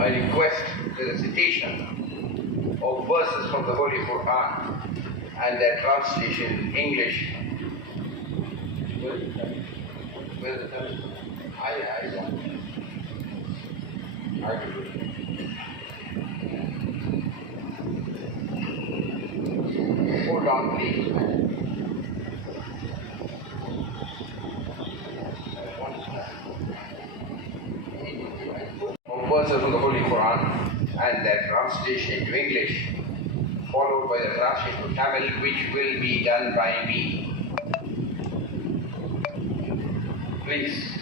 I request the recitation of verses from the Holy Quran and their translation in English. Where is it? I will do it. Hold on, please. Verses from the Holy Quran and their translation into English, followed by the translation to Tamil, which will be done by me. Please.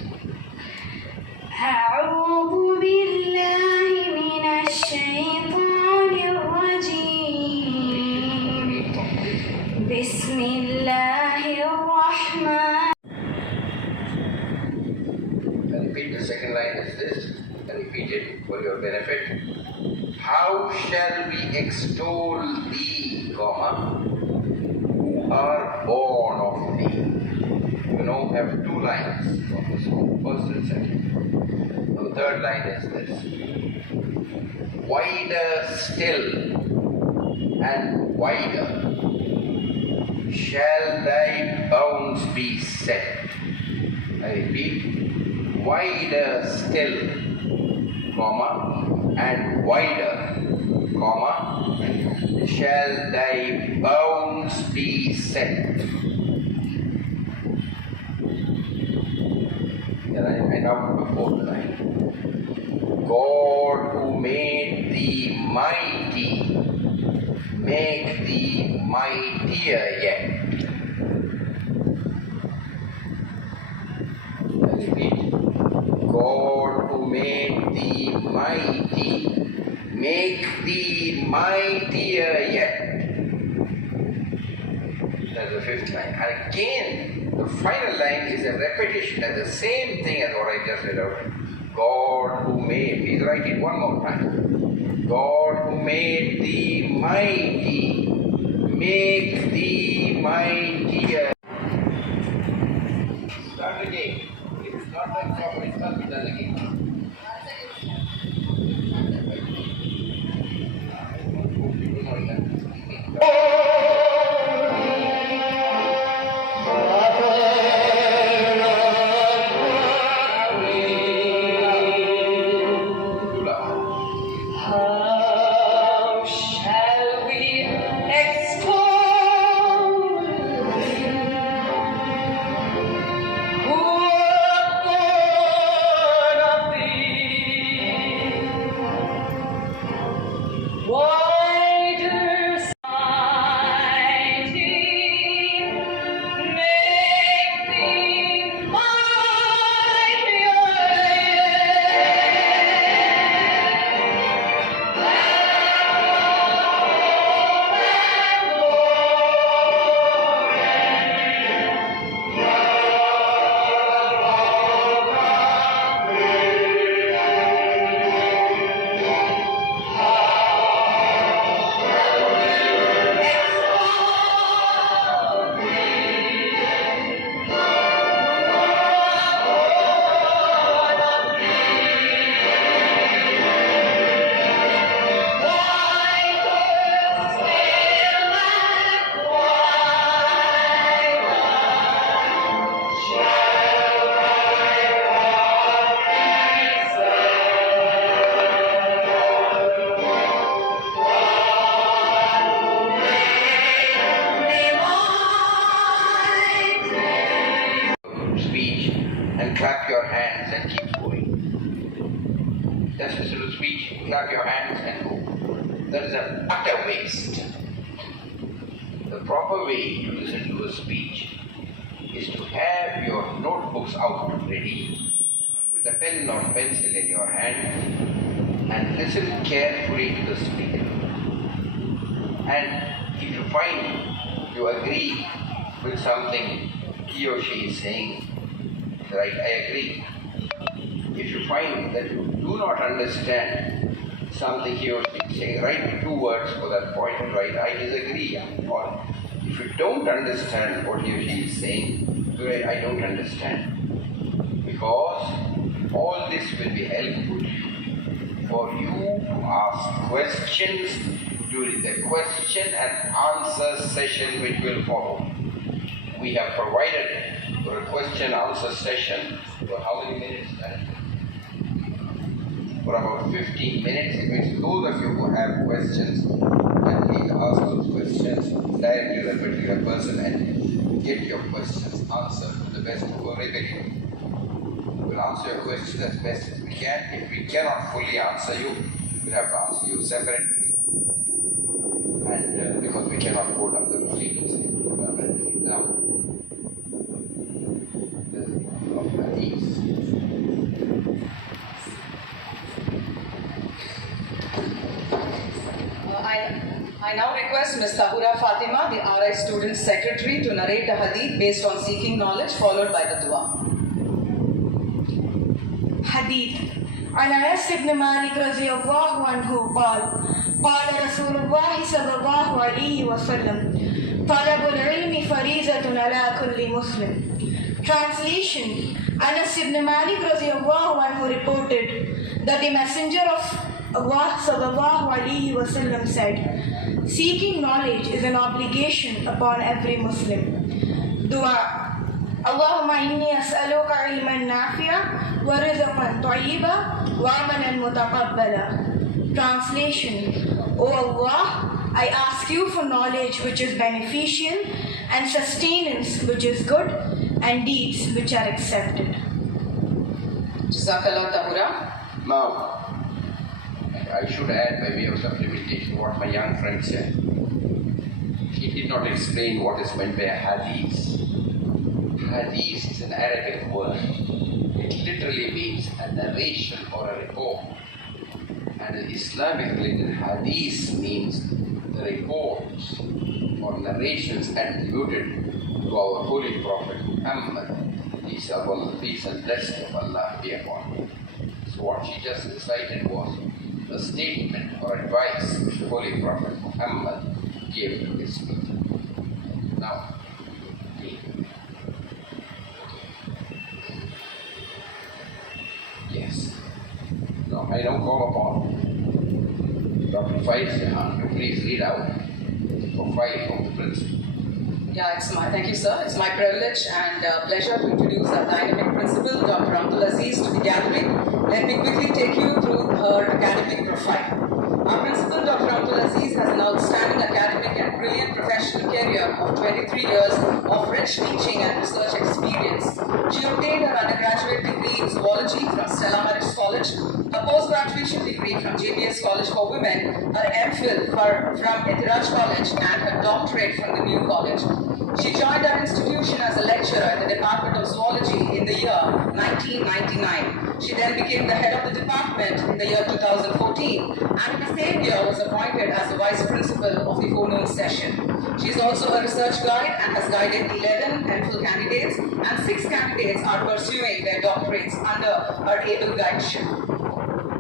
أعوذ بالله من الشيطان الرجيم بسم الله الرحمن. I repeat, the second line is this. I repeat it for your benefit. How shall we extol thee, comma, who are born of thee? You know, have two lines from this one, first and second. The third line is this. Wider still and wider shall thy bounds be set. I repeat, wider still, comma, and wider, comma, shall thy bounds be set. And I now come to the fourth line. God who made thee mighty, make thee mightier yet. I repeat, God who made thee mighty, make thee mightier yet. That's the fifth line. And again, the final line is a repetition of the same thing as what I just read out. God who made, please write it one more time. God who made thee mighty, make thee mightier. Start again. If it's not done properly, it must be done again. And clap your hands and keep going. Just listen to speech, clap your hands and go. That is an utter waste. The proper way to listen to a speech is to have your notebooks out ready with a pen or pencil in your hand and listen carefully to the speaker. And if you find you agree with something he or she is saying, right, I agree. If you find that you do not understand something he or she is saying, write 2 words for that point and write, I disagree. Or if you don't understand what he or she is saying, write, I don't understand. Because all this will be helpful for you ask questions during the question and answer session which will follow. We have provided for a question answer session for how many minutes? For about 15 minutes, in which those of you who have questions can please ask those questions directly to the particular person and get your questions answered to the best of our ability. We'll answer your questions as best as we can. If we cannot fully answer you, we'll have to answer you separately. And because we cannot hold up the proceedings now. I now request Ms. Tahura Fatima, the RI Student Secretary, to narrate a hadith based on seeking knowledge, followed by the dua. حديث عن أنس بن مالك رضي الله عنه قال قال رسول الله صلى الله عليه وسلم طلب العلم فريضة على كل مسلم. Translation: Anas ibn Malik رضي الله عنه reported that the Messenger of Allah sallallahu alaihi wasallam said, seeking knowledge is an obligation upon every Muslim. Dua. اللهم إني أسألك علما نافعا ورزقا طيبا وعملا متقبلا. Translation: O Allah, I ask you for knowledge which is beneficial and sustenance which is good and deeds which are accepted. Jazakallah Tahura. Now, I should add by way of supplementation what my young friend said. He did not explain what is meant by a hadith. Hadith is an Arabic word. It literally means a narration or a report. And in Islamic religion, hadith means the reports or narrations attributed to our Holy Prophet Muhammad, peace and blessing of Allah be upon him. So what she just recited was a statement or advice which the Holy Prophet Muhammad gave to his people. Now, yes. Now, I now call upon Dr. Faiz Jahan to please read out the profile of the principal. Yeah, thank you, sir. It's my privilege and pleasure to introduce our dynamic principal, Dr. Abdul Aziz, to the gathering. Let me quickly take you through her academic profile. Our principal, Dr. Abdul Aziz, has an outstanding academic and brilliant professional career of 23 years of rich teaching and research experience. She obtained her undergraduate degree in zoology from Stella Maris College, a post-graduation degree from JPS College for Women, her MPhil from Etiraj College, and her doctorate from the New College. She joined our institution as a lecturer in the Department of Zoology in the year 1999. She then became the head of the department in the year 2014, and in the same year was appointed as the vice principal of the forenoon session. She is also a research guide and has guided 11 MPhil candidates, and 6 candidates are pursuing their doctorates under her able guideship.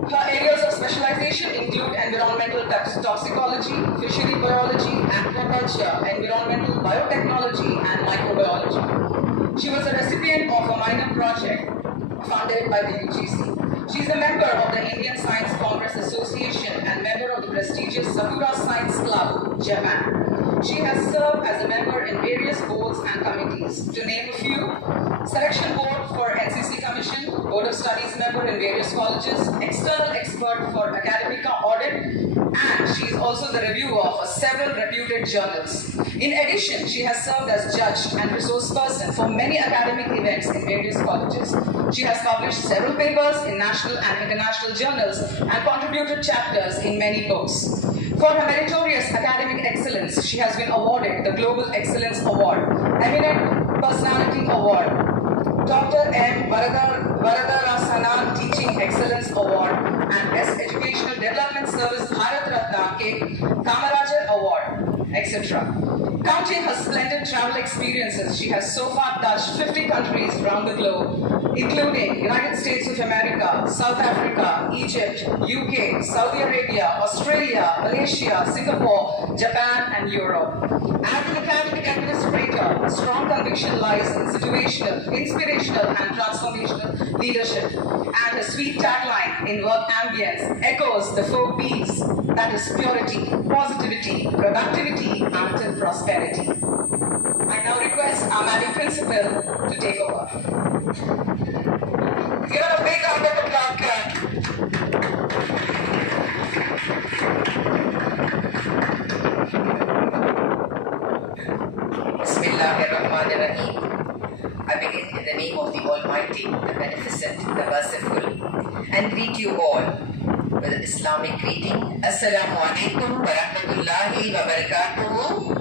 Her areas of specialization include environmental toxicology, fishery biology, aquaculture, environmental biotechnology, and microbiology. She was a recipient of a minor project funded by the UGC. She is a member of the Indian Science Congress Association and member of the prestigious Sakura Science Club, Japan. She has served as a member in various boards and committees. To name a few: Selection Board for NCC Commission, Board of Studies member in various colleges, external expert for Academica Audit, and she is also the reviewer for several reputed journals. In addition, she has served as judge and resource person for many academic events in various colleges. She has published several papers in national and international journals and contributed chapters in many books. For her meritorious academic excellence, she has been awarded the Global Excellence Award, Eminent Personality Award, Dr. M. Varadarasanan Teaching Excellence Award, and S. Educational Development Service Bharat Ratna K. Kamarajar Award, etc. Counting her splendid travel experiences, she has so far touched 50 countries around the globe, including United States of America, South Africa, Egypt, UK, Saudi Arabia, Australia, Malaysia, Singapore, Japan, and Europe. As an academic administrator, strong conviction lies in situational, inspirational, and transformational leadership. And her sweet tagline in work ambience echoes the 4 P's, that is purity, positivity, productivity, and prosperity. I now request our Madam Principal to take over. Give her a big round of applause, clap. Bismillahirrahmanirrahim. I begin in the name of the Almighty, the Beneficent, the Merciful, and greet you all with an Islamic greeting. Assalamu alaikum wa rahmatullahi wa barakatuhu.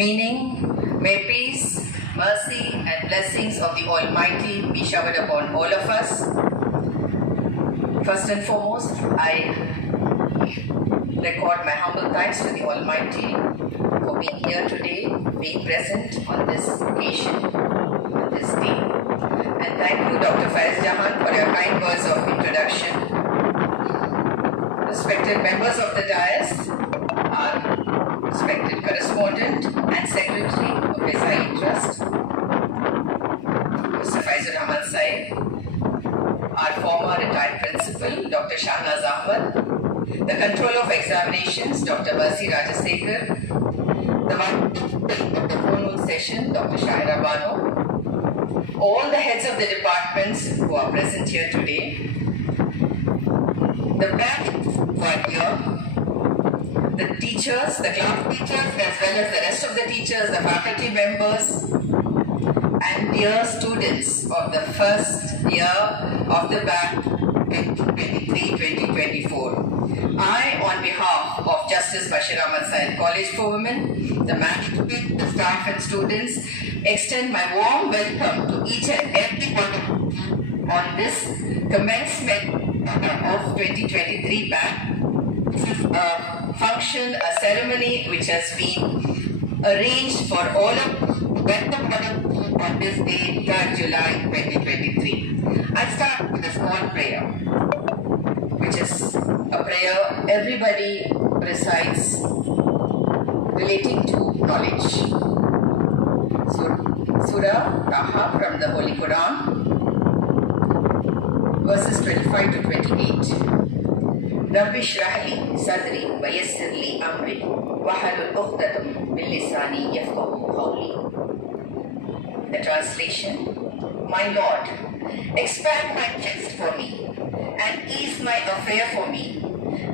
Meaning, may peace, mercy, and blessings of the Almighty be showered upon all of us. First and foremost, I record my humble thanks to the Almighty for being here today, being present on this occasion, on this day. And thank you, Dr. Faiz Jahan, for your kind words of introduction. Respected members of the dais, our respected correspondent and secretary of SIE Trust, Mr. Basheer Ahamed Syed, our former retired principal, Dr. Shahnaz Ahmed, the Controller of Examinations, Dr. Basheer Ahamed, the one of the forenoon session, Dr. Shahira Bano, all the heads of the departments who are present here today, the back who are here, the teachers, the class teachers, as well as the rest of the teachers, the faculty members, and dear students of the first year of the batch 2023-2024. I, on behalf of Justice Basheer Ahamed Syed College for Women, the management, the staff and students, extend my warm welcome to each and every one on this commencement of 2023 batch. This is a function, a ceremony which has been arranged for all of welcome on this day, 3rd July 2023. I start with a small prayer, which is a prayer everybody recites relating to knowledge. Surah Taha from the Holy Quran, verses 25 to 28. Rabbi shrah li sadri wa yassir li amri wahlul 'uqdatam min lisani yafqahu qawli. The translation: My Lord, expand my chest for me and ease my affair for me,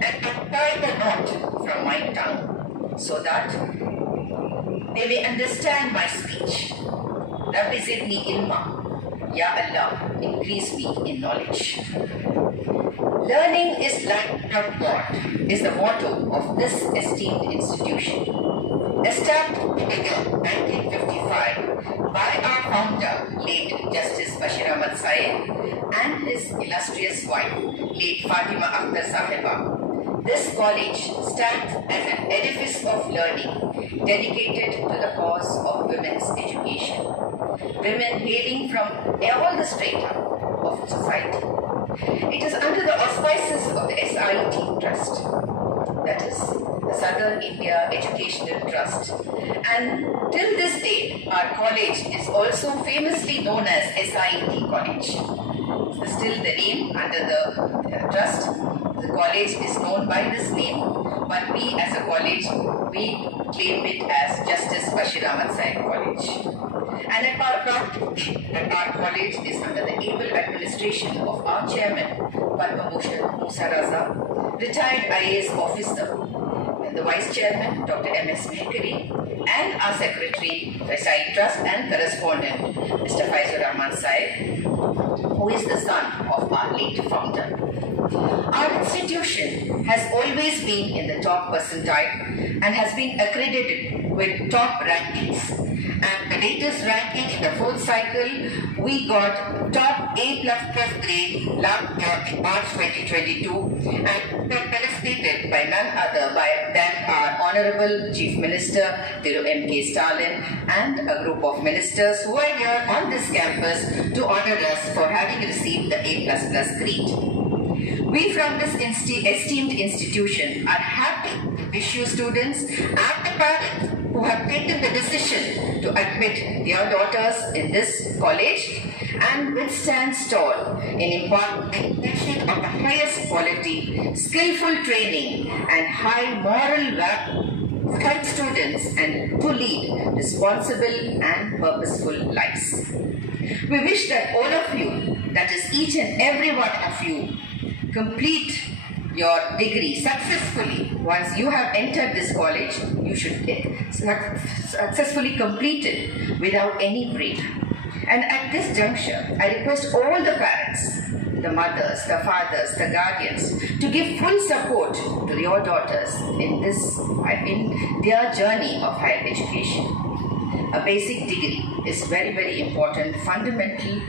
and untie the knot from my tongue, so that they may understand my speech. Rabbi zidni ilma. Ya Allah, increase me in knowledge. Learning is like of God is the motto of this esteemed institution. Established in the year 1955 by our founder, late Justice Basheer Ahamed Syed, and his illustrious wife, late Fatima Akhtar Sahiba, this college stands as an edifice of learning dedicated to the cause of women's education. Women hailing from all the strata of society. It is under the auspices of the SIT Trust, that is, the Southern India Educational Trust, and till this day, our college is also famously known as SIT College. Still the name under the trust, the college is known by this name, but we as a college, we claim it as Justice Basheer Ahamed Syed College. And I'm proud that our college is under the able administration of our chairman, Padma Bhushan Musa Raza, retired IAS officer, and the vice chairman, Dr. M.S. Mehkari, and our secretary, SIE Trust and correspondent, Mr. Basheer Ahamed Syed, who is the son of our late founder. Our institution has always been in the top percentile and has been accredited with top rankings. And the latest ranking in the 4th cycle, we got top A++ grade last year in March 2022 and felicitated by none other than our Honorable Chief Minister Thiru Mgr Stalin and a group of ministers who are here on this campus to honor us for having received the A++ grade. We from this esteemed institution are happy to wish you students and the parents who have taken the decision to admit their daughters in this college and withstand tall in imparting education of the highest quality, skillful training and high moral value to help students and to lead responsible and purposeful lives. We wish that all of you, that is each and every one of you, complete your degree successfully. Once you have entered this college, you should successfully complete it without any break. And at this juncture, I request all the parents, the mothers, the fathers, the guardians, to give full support to your daughters in their journey of higher education. A basic degree is very, very important, fundamental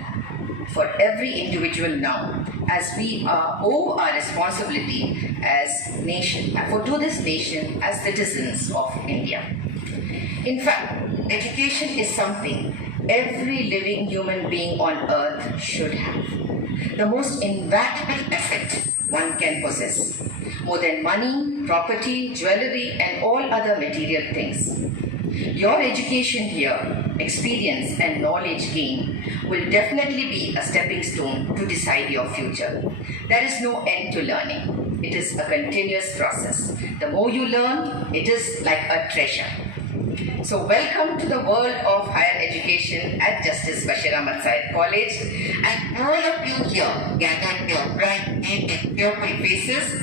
for every individual now, as we owe our responsibility as nation, to this nation as citizens of India. In fact, education is something every living human being on earth should have. The most invaluable asset one can possess, more than money, property, jewelry, and all other material things. Your education here, experience and knowledge gained will definitely be a stepping stone to decide your future. There is no end to learning. It is a continuous process. The more you learn, it is like a treasure. So welcome to the world of higher education at Justice Basheer Ahamed Syed College, and all of you here gathered your bright and beautiful faces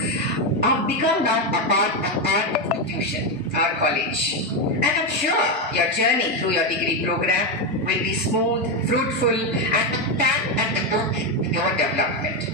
have become now a part of our institution, our college. And I'm sure your journey through your degree program will be smooth, fruitful, and tap at the moment with your development.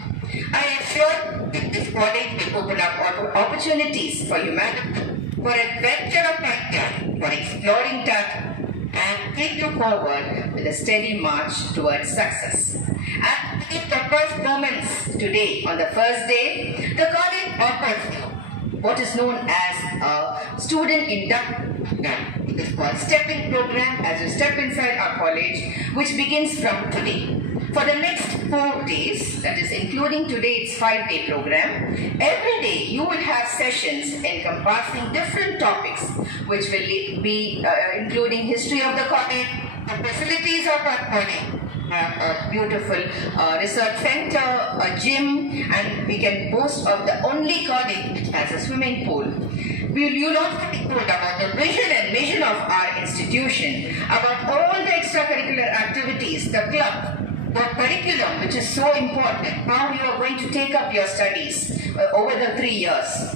I am sure that this college will open up opportunities for humanity, for adventure of lifetime, for exploring talent, and take you forward with a steady march towards success. And in the first moments today, on the first day, the college offers you what is known as a student induction program. It is called stepping program as you step inside our college, which begins from today. For the next 4 days, that is including today, it's 5-day program, every day you will have sessions encompassing different topics, which will be including history of the college, the facilities of our college, a beautiful research center, a gym, and we can boast of the only college which has a swimming pool. You'll also be told about the vision and mission of our institution, about all the extracurricular activities, the club, the curriculum, which is so important, how you are going to take up your studies over the 3 years,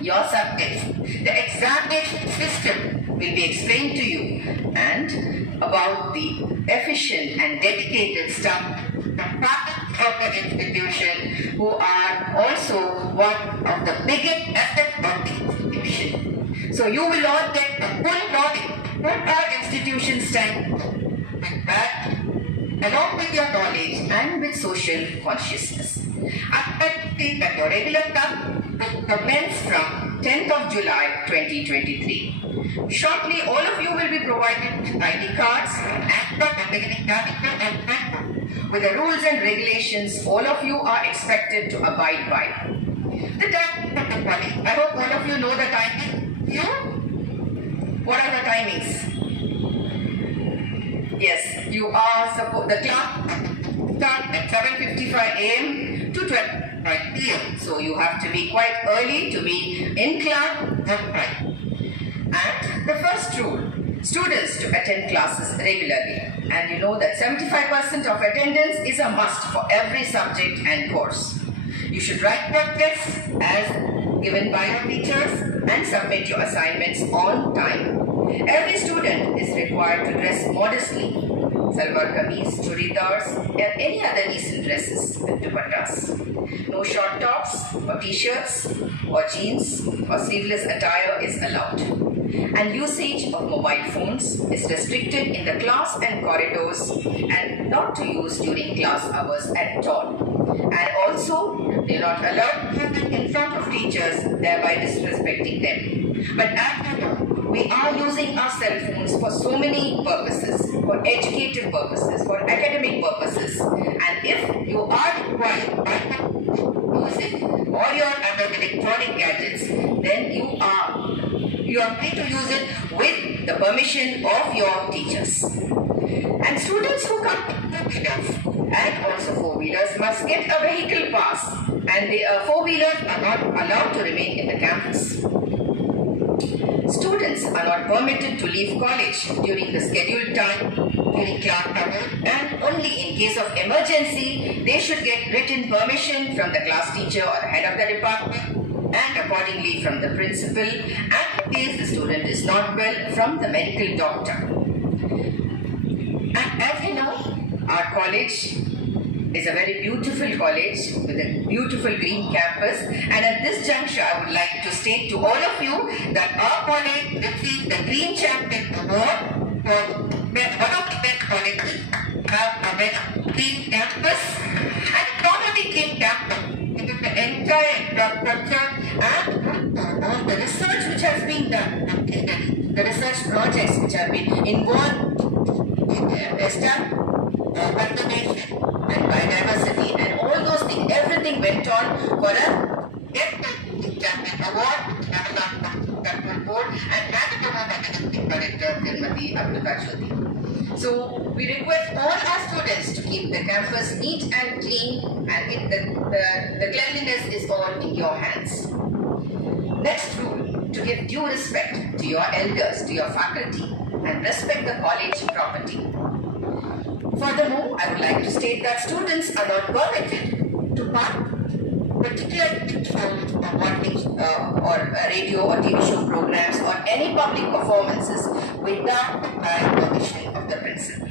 your subjects, the examination system will be explained to you, and about the efficient and dedicated staff, the faculty of the institution, who are also one of the biggest assets of the institution. So you will all get the full knowledge what our institution stands for. With that, along with your knowledge and with social consciousness. I think that your regular term will commence from 10th of July 2023. Shortly, all of you will be provided with ID cards and the beginning and with the rules and regulations all of you are expected to abide by. The time of the college. I hope all of you know the timing. You? What are the timings? Yes, you are supposed, the class starts at 7:55 a.m. to 12:05 p.m. So you have to be quite early to be in class on time. And the first rule, students to attend classes regularly. And you know that 75% of attendance is a must for every subject and course. You should write your tests as given by your teachers and submit your assignments on time. Every student is required to dress modestly, salwar kameez, churidars, and any other decent dresses with dupattas. No short tops or t-shirts or jeans or sleeveless attire is allowed. and usage of mobile phones is restricted in the class and corridors and not to use during class hours at all. And also, they are not allowed in front of teachers, thereby disrespecting them. But as you know, we are using our cell phones for so many purposes, for educative purposes, for academic purposes. And if you are required music or your other electronic gadgets, then you are free to use it with the permission of your teachers. And students who come with two-wheelers and also four-wheelers must get a vehicle pass, and the four-wheelers are not allowed to remain in the campus. Students are not permitted to leave college during the scheduled time, during class hours, and only in case of emergency, they should get written permission from the class teacher or head of the department, and accordingly from the principal, and in case the student is not well, from the medical doctor. And as you know, our college is a very beautiful college with a beautiful green campus, and at this juncture I would like to state to all of you that our college received the Green Champion Award for one of the best colleges have a very green campus, and not only green campus, it is the entire infrastructure and all the research which has been done, the research projects which have been involved in conservation and biodiversity and all those things, everything went on for a Champion Award that board and that Director Nirmati Abdul. So we request all our students to keep the campus neat and clean, and the cleanliness is all in your hands. Next rule, to give due respect to your elders, to your faculty, and respect the college property. Furthermore, I would like to state that students are not permitted to park particular films or radio or TV show programs or any public performances without the permission of the principal.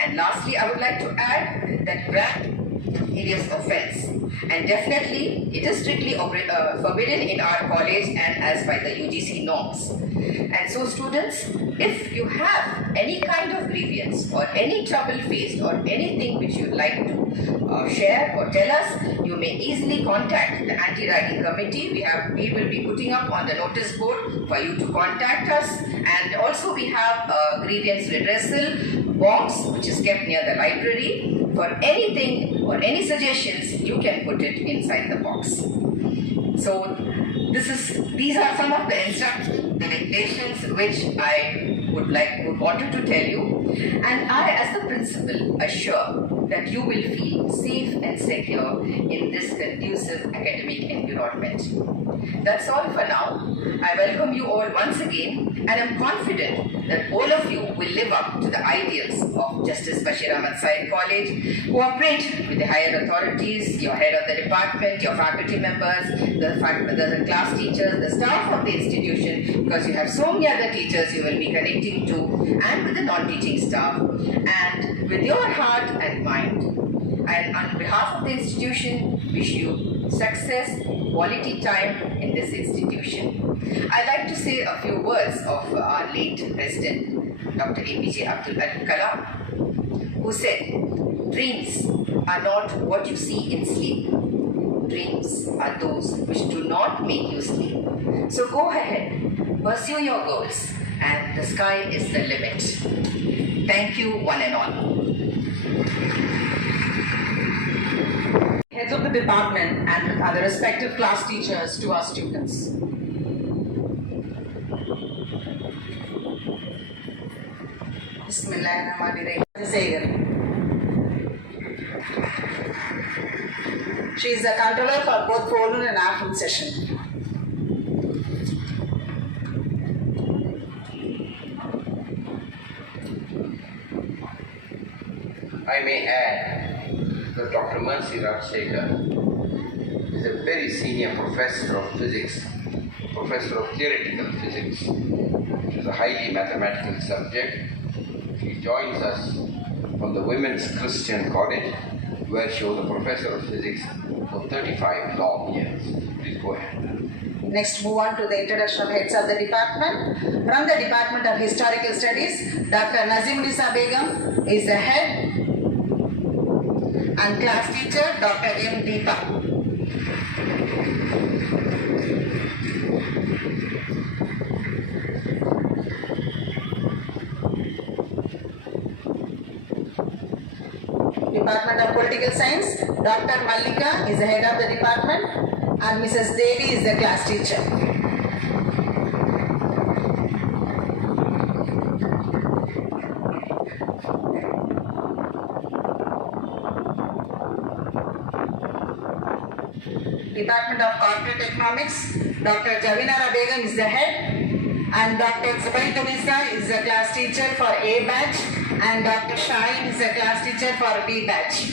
And lastly, I would like to add that brand is a serious offence, and definitely it is strictly forbidden in our college and as by the UGC norms. And so students, if you have any kind of grievance or any trouble faced or anything which you would like to share or tell us, you may easily contact the anti-ragging committee. We will be putting up on the notice board for you to contact us, and also we have a grievance redressal box which is kept near the library. For anything or any suggestions, you can put it inside the box. So these are some of the instructions, the regulations which I wanted to tell you, and I as the principal assure that you will feel safe and secure in this conducive academic environment. That's all for now. I welcome you all once again, and am confident that all of you will live up to the ideals of Justice Basheer Ahamed Syed College. Cooperate with the higher authorities, your head of the department, your faculty members, the class teachers, the staff of the institution, because you have so many other teachers you will be connecting to, and with the non-teaching staff, and with your heart and mind. And on behalf of the institution, wish you success, quality time in this institution. I'd like to say a few words of our late President, Dr. Mgr Abdul Kalam, who said, "Dreams are not what you see in sleep. Dreams are those which do not make you sleep. So go ahead, pursue your goals, and the sky is the limit." Thank you, one and all. Heads of the department and other respective class teachers to our students. Bismillahirrahmanirrahim. She is the controller for both forenoon and afternoon session. I may add that Dr. Mgr is a very senior professor of physics, professor of theoretical physics. It is a highly mathematical subject. She joins us from the Women's Christian College, where she was a professor of physics for 35 long years. Please go ahead. Next, move on to the introduction of heads of the department. From the Department of Historical Studies, Dr. Nazimulisa Begum is the head, and class teacher Dr. M. Deepa. Department of Political Science, Dr. Mallika is the head of the department, and Mrs. Devi is the class teacher. Department of Corporate Economics, Dr. Javinara Begum is the head, and Dr. Zubaydunisa is the class teacher for A batch, and Dr. Shaheen is the class teacher for B batch.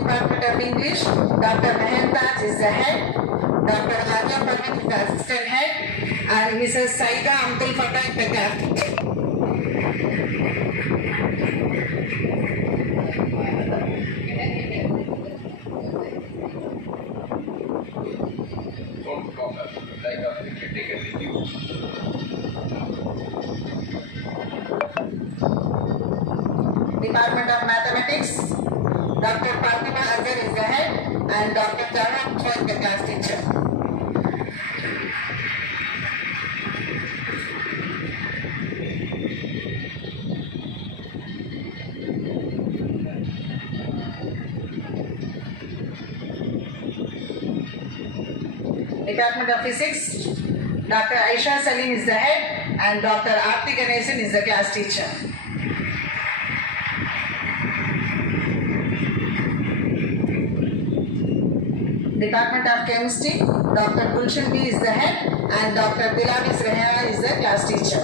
Department of English, Dr. Mahentaj is the head, Dr. Raja Pagan is the assistant head, and Mrs. Saida Abdul Fatah is the class teacher. Don't come up like a picture taken with you. Department of Mathematics, Dr. Fatima Azhar is the head, and Dr. Jawad is the class teacher. Department of Physics, Dr. Aisha Salim is the head, and Dr. Aarti Ganesan is the class teacher. Department of Chemistry, Dr. Gulshan B is the head, and Dr. Dilawis Rehana is the class teacher.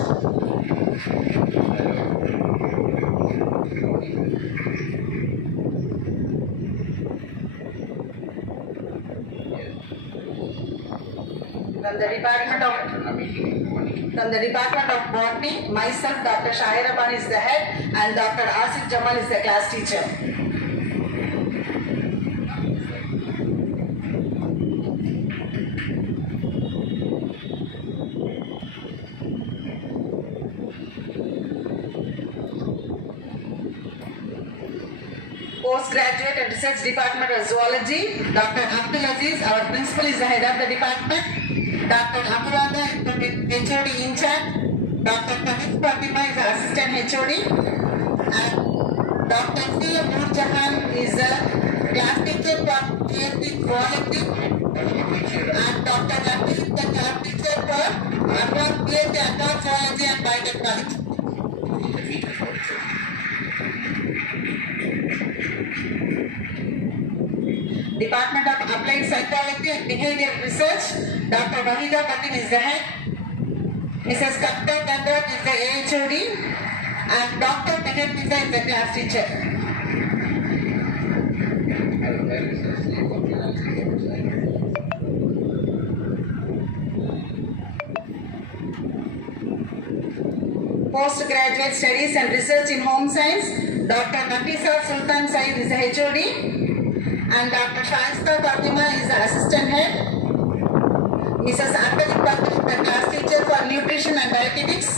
From the Department of Botany, myself, Dr. Shahir Aban is the head, and Dr. Asif Jamal is the class teacher. Postgraduate and Research Department of Zoology, Dr. Abdul Aziz, our principal, is the head of the department. Dr. Anuradha is the HOD in charge. Dr. Tahit Fatima is the assistant HOD. And Dr. C. Nur Jahan is the class teacher for PhD Zoology. And Dr. Rafi is the class teacher for Advanced PhD Advanced Zoology and Biotechnology. Department of Applied Psychology and Behavioral Research, Dr. Wahida Patil is the head, Mrs. Kapta Gandrat is the AHOD, and Dr. Meher Pisa is the class teacher. Postgraduate Studies and Research in Home Science, Dr. Nafisa Sultan Syed is the HOD, and Dr. Shaista Fatima is the assistant head. Mrs. Anjali Patil is the class teacher for nutrition and dietetics.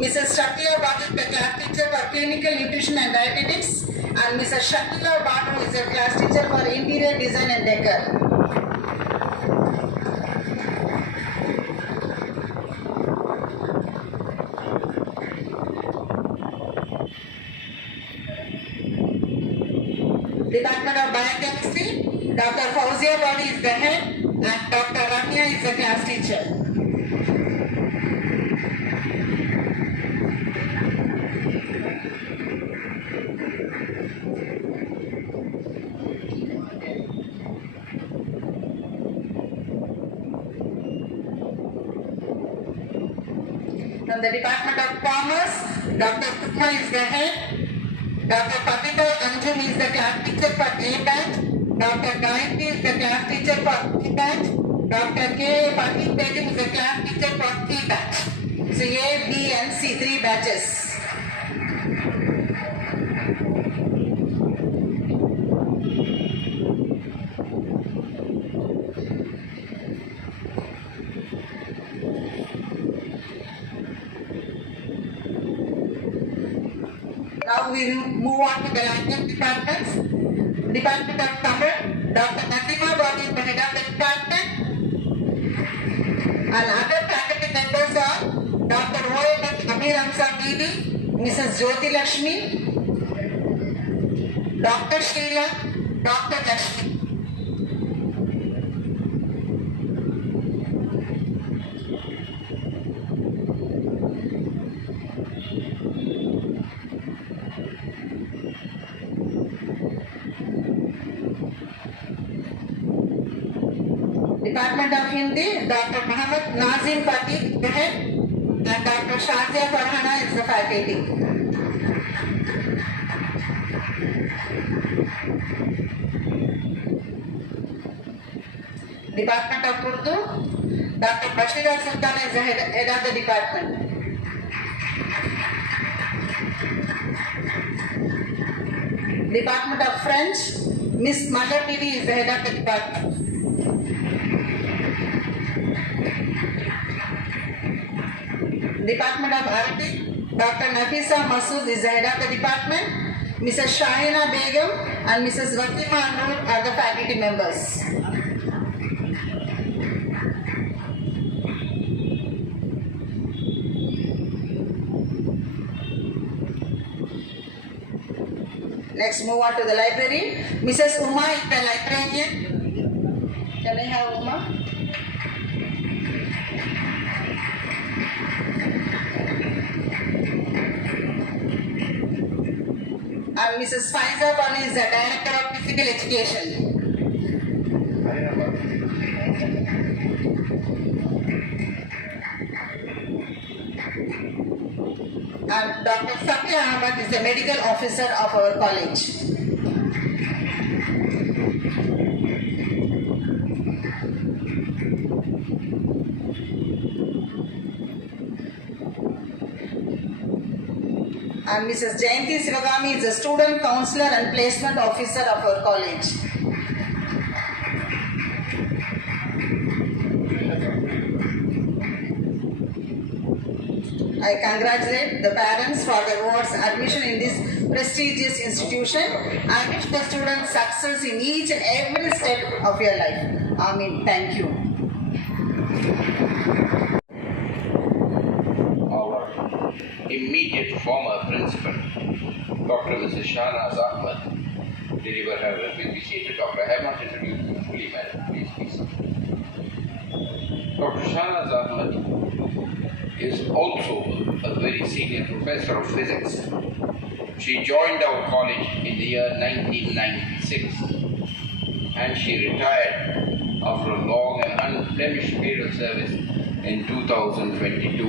Mrs. Shakila Batu is the class teacher for clinical nutrition and dietetics. And Mrs. Shakila Batu is the class teacher for interior design and decor. Department of Biochemistry, Dr. Fauzia Badi is the head, and Dr. Ramya is the class teacher. From the Department of Commerce, Dr. Kutma is the head, Dr. Papita Anjum is the class teacher for A batch. Dr. Gayatri is the class teacher for B batch. Dr. K. Patil Pedi is the class teacher for C batch. So A, B and C, 3 batches. Now we will move on to the language departments. Department of Tamil, Dr. Natima Bhatt is the head of the department. And other faculty members are Dr. O.M. Amir Hamza Bibi, Mrs. Jyoti Lakshmi, Dr. Sheila, Dr. Lakshmi. Department of Hindi, Dr. Muhammad Nazim Patil, the head, and Dr. Shazia Farhana is the faculty. Department of Urdu, Dr. Basheer Ahamed Syed is the head of the department. Department of French, Miss Mgr Tv is the head of the department. Department of Arabic, Dr. Nafisa Masood is the head of the department. Mrs. Shahina Begum and Mrs. Watima Noor are the faculty members. Next, move on to the library. Mrs. Uma is the librarian. Can I have Uma? And Mrs. Faiza Bani is the Director of Physical Education. And Dr. Basheer Ahamed is the Medical Officer of our college. And Mrs. Jayanti Sivagami is the Student Counselor and Placement Officer of our college. I congratulate the parents for their words admission in this prestigious institution. I wish the students success in each and every step of your life. Amen. Thank you. Our immediate former principal, Dr. Mrs. Shahnaz Ahmed, deliver her appreciated Dr. I have not introduced you fully, madam. Please. Dr. Shahnaz Ahmed is also a very senior professor of physics. She joined our college in the year 1996 and she retired after a long and unblemished period of service in 2022,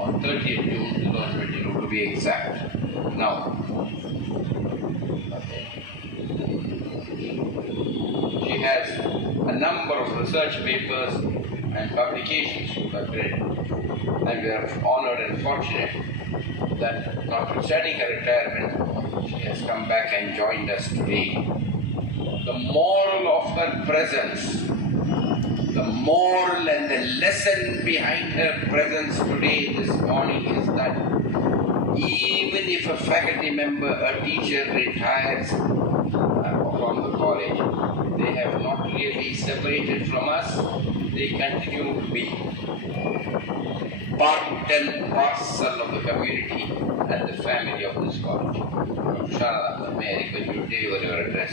on 30th June 2022 to be exact. Now, she has a number of research papers and publications to have read. And we are honored and fortunate that notwithstanding her retirement, she has come back and joined us today. The moral of her presence, the moral and the lesson behind her presence today, this morning, is that even if a faculty member, a teacher retires from the college, they have not really separated from us. They continue to be part and parcel of the community and the family of this college. Shahnaz, may I request you to deliver your address?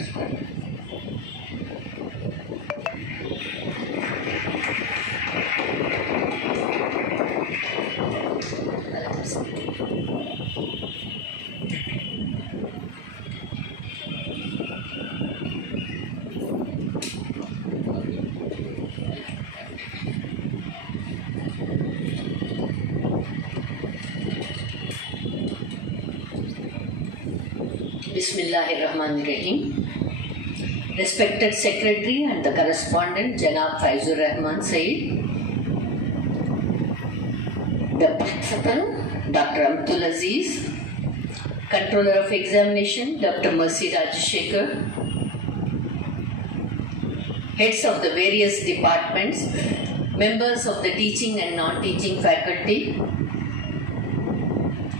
Bismillahirrahmanirrahim. Respected Secretary and the Correspondent, Janab Basheer Ahamed Syed, the Principal, Dr. Abdul Aziz, Controller of Examination, Dr. Mercy Rajashekar, heads of the various departments, members of the teaching and non-teaching faculty,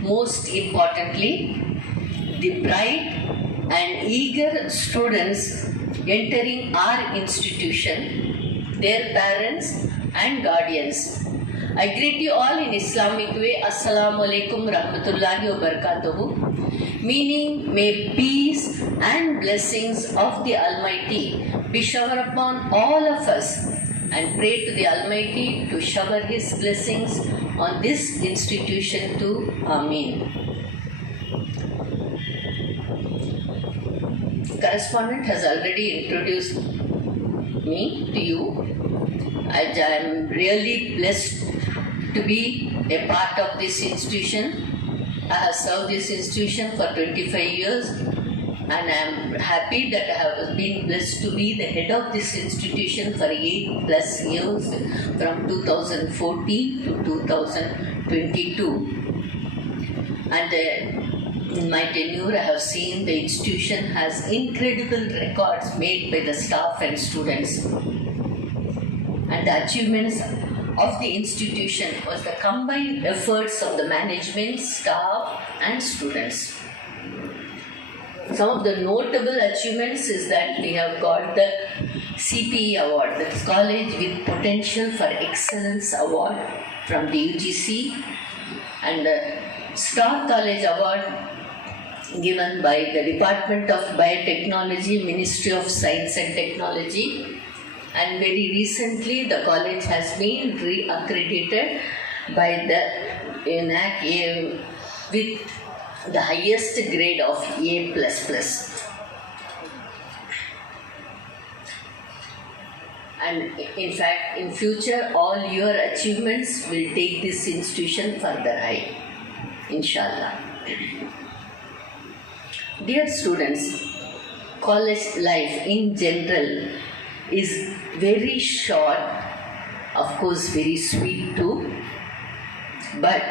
most importantly, the bright and eager students entering our institution, their parents and guardians. I greet you all in Islamic way. Assalamu alaikum rahmatullahi wa barakatuhu. Meaning, may peace and blessings of the Almighty be showered upon all of us, and pray to the Almighty to shower His blessings on this institution too. Ameen. Correspondent has already introduced me to you. I am really blessed to be a part of this institution. I have served this institution for 25 years, and I am happy that I have been blessed to be the head of this institution for 8+ years, from 2014 to 2022. And in my tenure, I have seen the institution has incredible records made by the staff and students. And the achievements of the institution was the combined efforts of the management, staff and students. Some of the notable achievements is that we have got the CPE award, the College with Potential for Excellence award from the UGC, and the Star College award given by the Department of Biotechnology, Ministry of Science and Technology. And very recently, the college has been re-accredited by the UNAC with the highest grade of A++. And in fact, in future, all your achievements will take this institution further high, inshallah. Dear students, college life in general is very short, of course very sweet too, but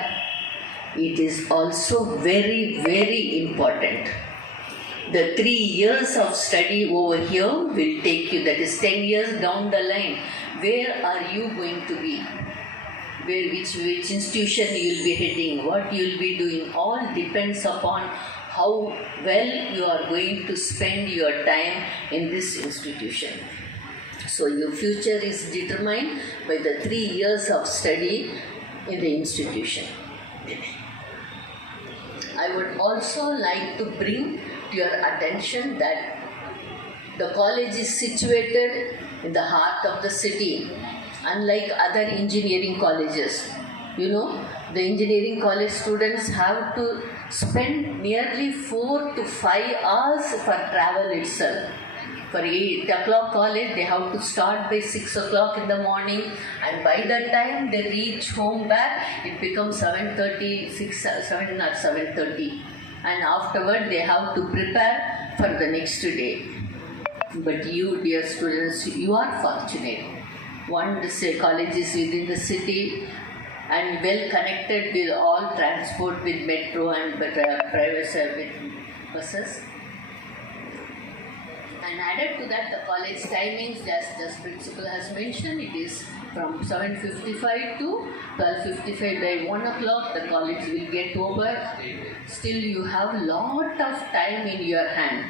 it is also very, very important. The 3 years of study over here will take you, that is 10 years down the line. Where are you going to be? Which institution you will be heading, what you will be doing, all depends upon how well you are going to spend your time in this institution. So your future is determined by the 3 years of study in the institution. I would also like to bring to your attention that the college is situated in the heart of the city, unlike other engineering colleges. You know, the engineering college students have to spend nearly 4 to 5 hours for travel itself. For 8 o'clock college, they have to start by 6 o'clock in the morning, and by the time they reach home back, it becomes 7 or 7:30. And afterward, they have to prepare for the next day. But you, dear students, you are fortunate. One, college is within the city and well connected with all transport, with metro and private with buses. And added to that, the college timings, as the principal has mentioned, it is from 7:55 to 12:55. By 1 o'clock, the college will get over. Still, you have lot of time in your hand.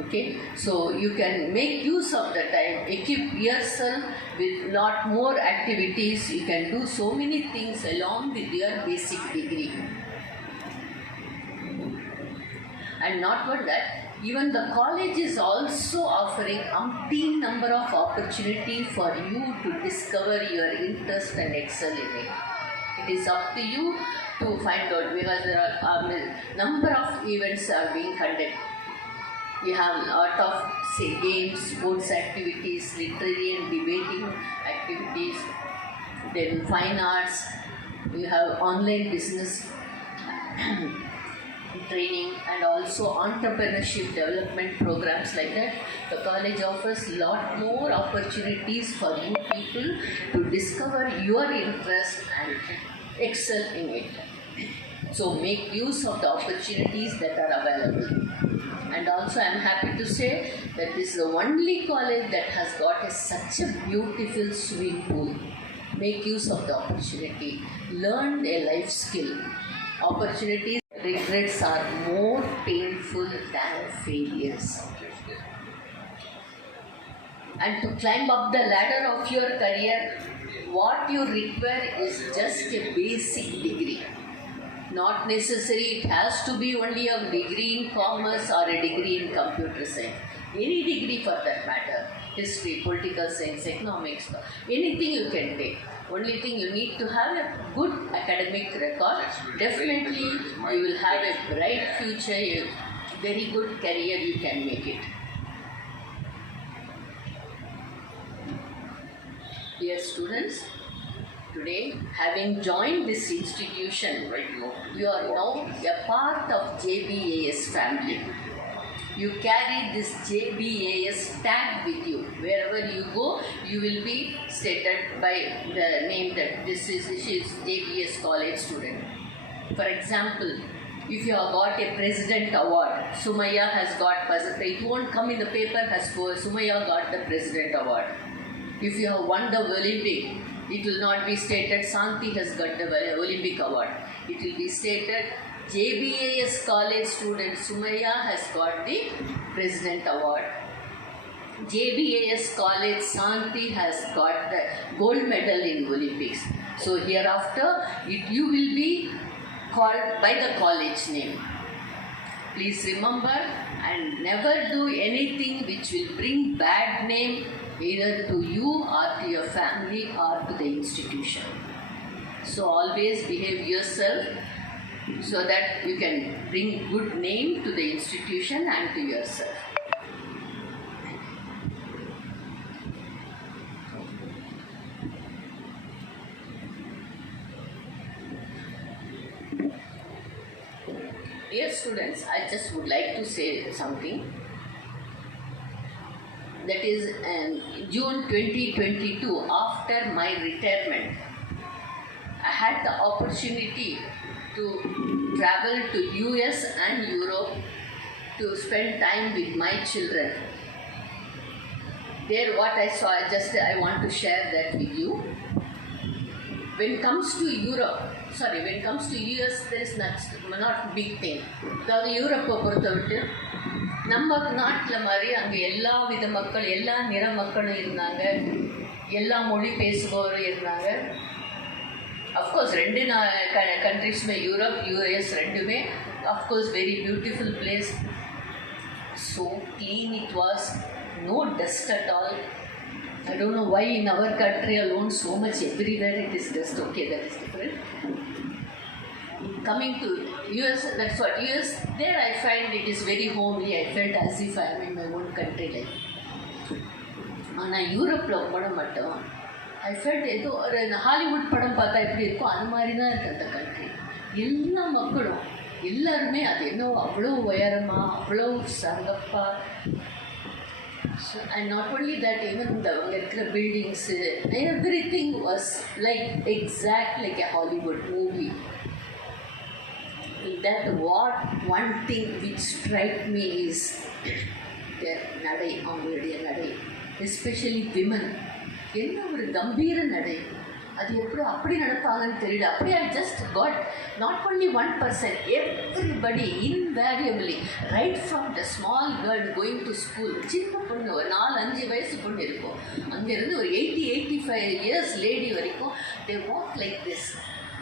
Okay, so you can make use of the time, equip yourself with lot more activities. You can do so many things along with your basic degree. And not only that, even the college is also offering umpteen number of opportunity for you to discover your interest and excel in it. It is up to you to find out, because there are number of events are being conducted. We have a lot of, say, games, sports activities, literary and debating activities, then fine arts, we have online business, training and also entrepreneurship development programs like that. The college offers lot more opportunities for you people to discover your interest and excel in it. So make use of the opportunities that are available. And also I am happy to say that this is the only college that has got such a beautiful swimming pool. Make use of the opportunity. Learn a life skill. Opportunities, regrets are more painful than failures. And to climb up the ladder of your career, what you require is just a basic degree. Not necessary, it has to be only a degree in commerce or a degree in computer science. Any degree for that matter, history, political science, economics, anything you can take. Only thing you need to have a good academic record. Definitely you will have a bright future, a very good career you can make it. Dear students, today, having joined this institution, you are now a part of JBAS family. You carry this JBAS tag with you. Wherever you go, you will be stated by the name that she is JBAS college student. For example, if you have got a president award, Sumaya has got, it won't come in the paper as Sumaya got the president award. If you have won the Olympic, it will not be stated Santi has got the Olympic award. It will be stated JBAS college student Sumaya has got the President Award. JBAS college Santi has got the gold medal in Olympics. So hereafter, you will be called by the college name. Please remember and never do anything which will bring bad name either to you or to your family or to the institution. So always behave yourself so that you can bring good name to the institution and to yourself. Dear students, I just would like to say something. That is June 2022, after my retirement, I had the opportunity to travel to US and Europe to spend time with my children. There what I saw, I want to share that with you. When it comes to US, there is not big thing. அதாவது யூரோப்பை பொறுத்த விட்டு நம்ம நாட்டில் மாதிரி அங்கே எல்லா வித மக்கள், எல்லா நிற மக்களும் இருந்தாங்க, எல்லா மொழி பேசுபவரும் இருந்தாங்க. அஃப்கோர்ஸ் ரெண்டு கண்ட்ரிஸுமே யூரோப், யூஎஸ் ரெண்டுமே of course very beautiful place. So clean it was, no dust at all. I don't know why in our country alone so much everywhere it is dust. Okay, that is different. Coming to US, that's what US, there I find it is very homely. I felt as if I am in my own country like. ஆனால் யூரோப்பில் போட மாட்டோம். I felt ஏதோ ஒரு Hollywood படம் பார்த்தா எப்படி இருக்கும் அந்த மாதிரி தான் இருக்குது அந்த கண்ட்ரி. எல்லா மக்களும் எல்லாருமே அது என்னவோ அவ்வளோ உயரமாக, அவ்வளோ சங்கப்பாக. And not only that, even the buildings, everything was like exact like a Hollywood movie. That one thing which struck me is their nadai, avங்களுடைய நடை, especially women. என்ன ஒரு கம்பீர நடை, அது அப்படி நடப்பாங்கன்னு தெரியல. அப்படியே I just got not only 1%, everybody invariably, right from the small girl going to school, சின்ன பொண்ணு ஒரு 4-5 வயசு பொண்ணு இருக்கும், அங்கேருந்து ஒரு 80-85 years லேடி வரைக்கும் they walk like this.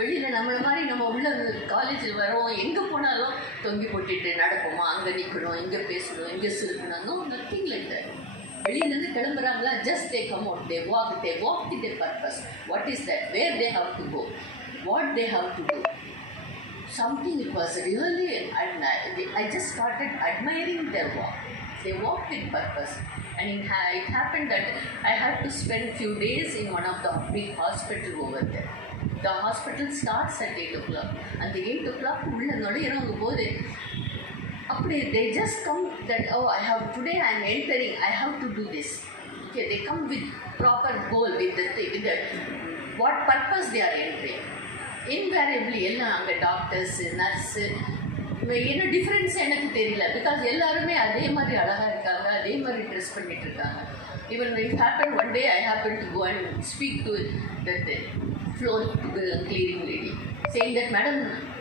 வெளியில் நம்மளை மாதிரி நம்ம உள்ள காலேஜில் வரோம், எங்கே போனாலும் தொங்கி போட்டுட்டு நடப்போமா, அங்கே நிற்கணும், இங்கே பேசணும், இங்கே சிரிக்கணும், நத்திங் லைக் தட். வெளியிலேருந்து கிளம்புறாங்களா, just they come out, they walk with their purpose. What is that, where they have to go, what they have to do, something. It was really, I just started admiring their walk. They walked with purpose. And it happened that I had to spend few days in one of the big hospital over there. The hospital starts at 8 o'clock. And the 8 o'clock உள்ள நுழையிறவங்க போது they just come that, oh, today I am entering, I have to do this. Okay, they come with proper goal, with the what purpose they are entering. Invariably, doctors, nurses, என்ன difference எனக்கு தெரியல. Because எல்லாருமே அதே மாதிரி அழகாக இருக்காங்க, அதே மாதிரி ட்ரெஸ் பண்ணிட்டு இருக்காங்க. Even when it happened one day, I happened to go and speak to that floor clearing lady, saying that, Madam,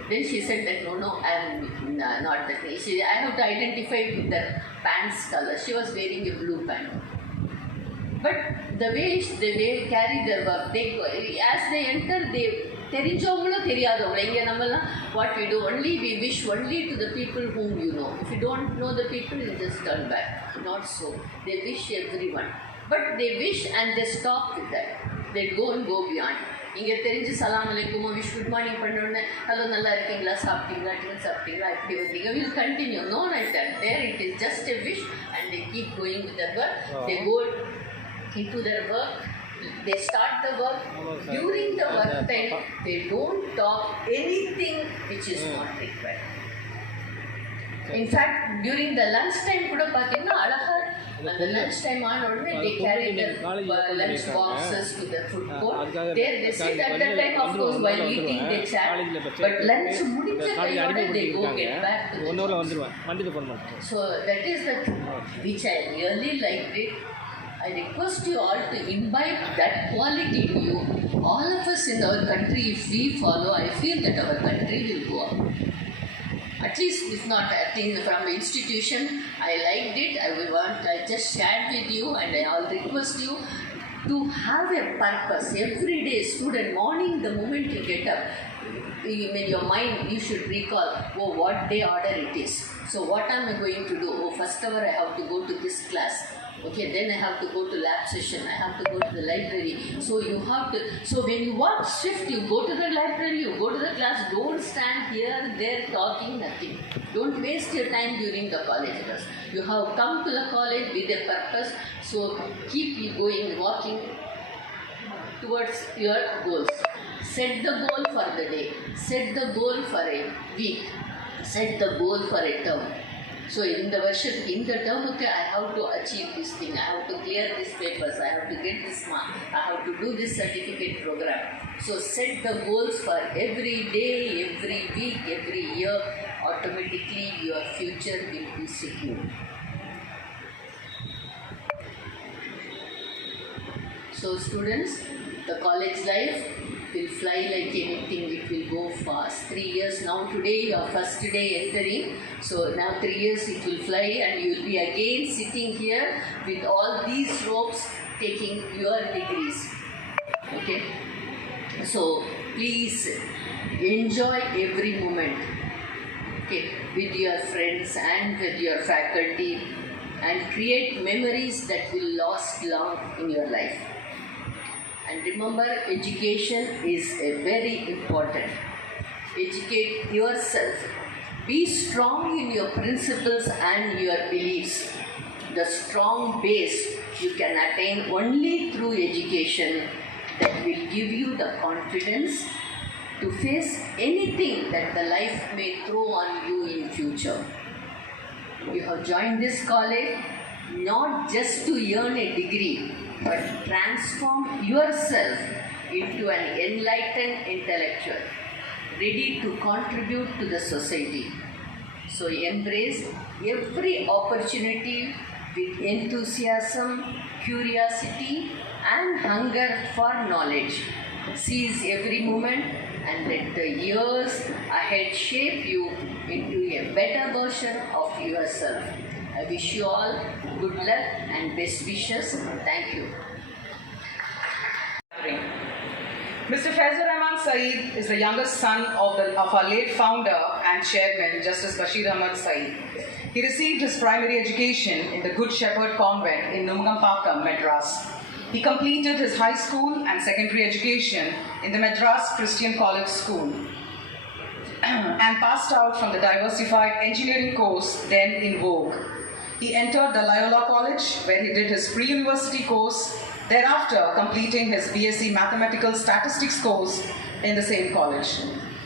then she said that, no, I am not that. I have to identify with the pants color. She was wearing a blue pant. But the way they carry their work, as they enter, they தெரிஞ்சவங்களோ தெரியாதவங்களோ இங்கே நம்மலாம் what we do, only we wish only to the people whom you know. If you don't know the people, you just turn back. Not so. They wish everyone. But they wish and they stop with that. They go beyond. இங்கே தெரிஞ்சு சலாம் அலைக்கும், wish good morning பண்ணோன்னே, hello நல்லா இருக்கீங்களா, சாப்பிட்டீங்களா, tiffin சாப்பிட்டீங்களா, இப்படி வந்தீங்க, will continue. No like that. There it is just a wish and they keep going with their work. They go into their work. They start the work. During the work time, they don't talk anything which is not required. In fact, during the lunch time kuda pathina alaga the lunch time on odane they carry their lunch boxes to the food court. There they sit at that time, of course, while eating they chat, but lunch mudinja kayoda they go get back to the so that is the which I really liked it. I request you all to imbibe that quality in you. All of us in our country, if we follow, I feel that our country will go up. At least, if not, at least from the institution, I liked it. I just shared with you, and I all request you to have a purpose. Every day, student, morning, the moment you get up, in your mind, you should recall, oh, what day order it is. So, what am I going to do? Oh, first hour, I have to go to this class. Okay, then I have to go to lab session, I have to go to the library. So you have to, so when you walk shift, you go to the library, you go to the class, don't stand here, there talking, nothing. Don't waste your time during the college hours. You have come to the college with a purpose, so keep going, walking towards your goals. Set the goal for the day, set the goal for a week, set the goal for a term. So in the term, okay, I have to achieve this thing, I have to clear these papers, I have to get this mark, I have to do this certificate program. So set the goals for every day, every week, every year. Automatically your future will be secure. So students, the college life will fly like anything, it will go fast. 3 years now, today your first day entering, so now 3 years it will fly and you will be again sitting here with all these ropes taking your degrees. Okay, so please enjoy every moment, okay, with your friends and with your faculty, and create memories that will last long in your life. And remember, education is a very important. Educate yourself. Be strong in your principles and your beliefs. The strong base you can attain only through education that will give you the confidence to face anything that the life may throw on you in future. You have joined this college not just to earn a degree, but transform yourself into an enlightened intellectual, ready to contribute to the society. So embrace every opportunity with enthusiasm, curiosity, and hunger for knowledge. Seize every moment and let the years ahead shape you into a better version of yourself. I wish you all good luck and best wishes. Thank you. Mr. Mgr Ahamed Syed is the youngest son of our late founder and chairman, Justice Basheer Ahamed Syed. He received his primary education in the Good Shepherd Convent in Numgampakam, Madras. He completed his high school and secondary education in the Madras Christian College School and passed out from the diversified engineering course then in vogue. He entered the Loyola College, where he did his pre-university course, thereafter completing his BSc Mathematical Statistics course in the same college.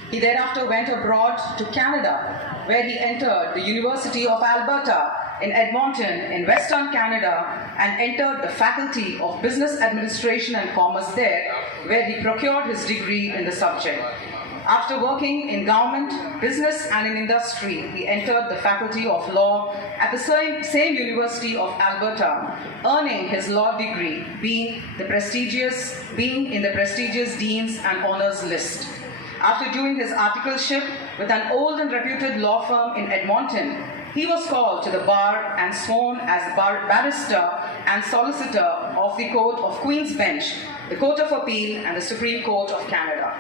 He thereafter went abroad to Canada, where he entered the University of Alberta in Edmonton in Western Canada and entered the Faculty of Business Administration and Commerce there, where he procured his degree in the subject. After working in government, business and in industry, he entered the Faculty of Law at the same University of Alberta, earning his law degree, being in the prestigious Deans and Honors list. After doing his articleship with an old and reputed law firm in Edmonton, he was called to the bar and sworn as barrister and solicitor of the Court of Queen's Bench, the Court of Appeal, and the Supreme Court of Canada.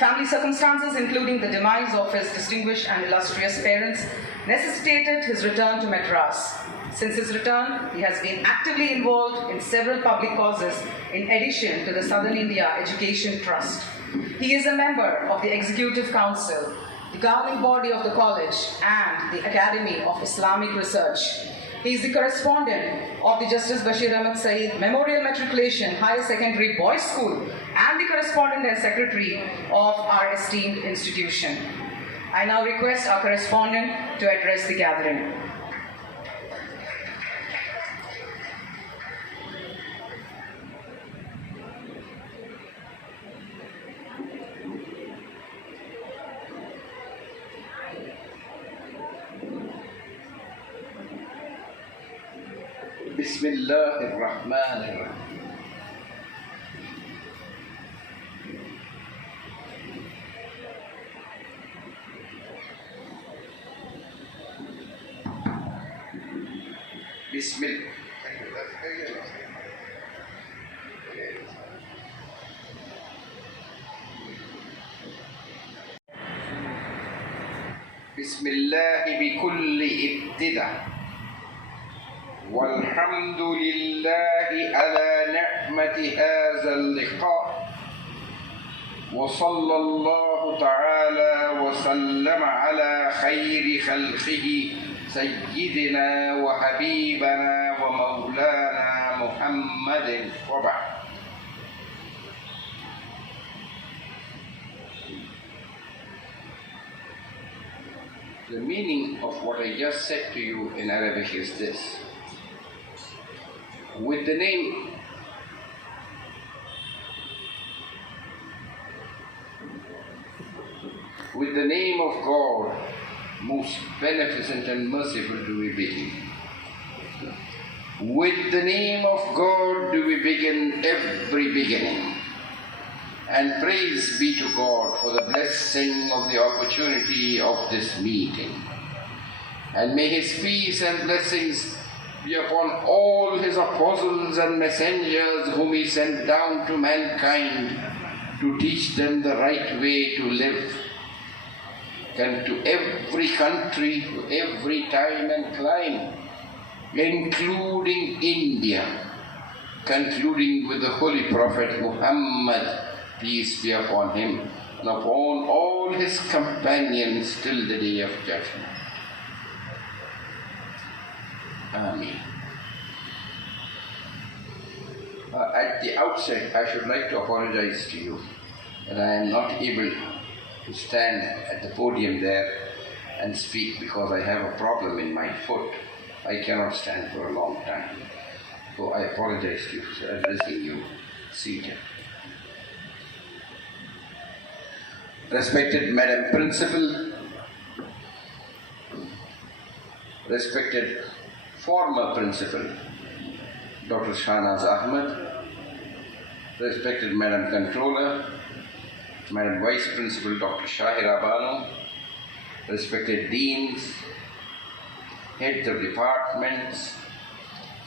Family circumstances, including the demise of his distinguished and illustrious parents, necessitated his return to Madras. Since his return, he has been actively involved in several public causes in addition to the Southern India Education Trust. He is a member of the Executive Council, the governing body of the college, and the Academy of Islamic Research. He is the correspondent of the Justice Basheer Ahamed Syed Memorial Matriculation Higher Secondary Boys School and the correspondent and secretary of our esteemed institution. I now request our correspondent to address the gathering. Bismillah ar-Rahman ar-Rahim. Bismillah. Bismillah bikulli ibtida. والحمد لله على نعمة هذا اللقاء وصلى الله تعالى وسلم على خير خلقه سيدنا وحبيبنا ومولانا محمد وبعد. The meaning of what I just said to you in Arabic is this. With the name of God, most beneficent and merciful, do we begin. With the name of God do we begin every beginning. And praise be to God for the blessing of the opportunity of this meeting. And may His peace and blessings be upon all His apostles and messengers whom He sent down to mankind to teach them the right way to live, and to every country, to every time and clime, including India, concluding with the Holy Prophet Muhammad, peace be upon him, and upon all his companions till the day of judgment. Ameen. At the outset, I should like to apologize to you that I am not able to stand at the podium there and speak because I have a problem in my foot. I cannot stand for a long time. So I apologize to you for addressing you seated. Respected Madam Principal, respected former Principal, Dr. Shahnaz Ahmed, respected Madam Controller, Madam Vice Principal, Dr. Shahira Banu, respected Deans, heads of departments,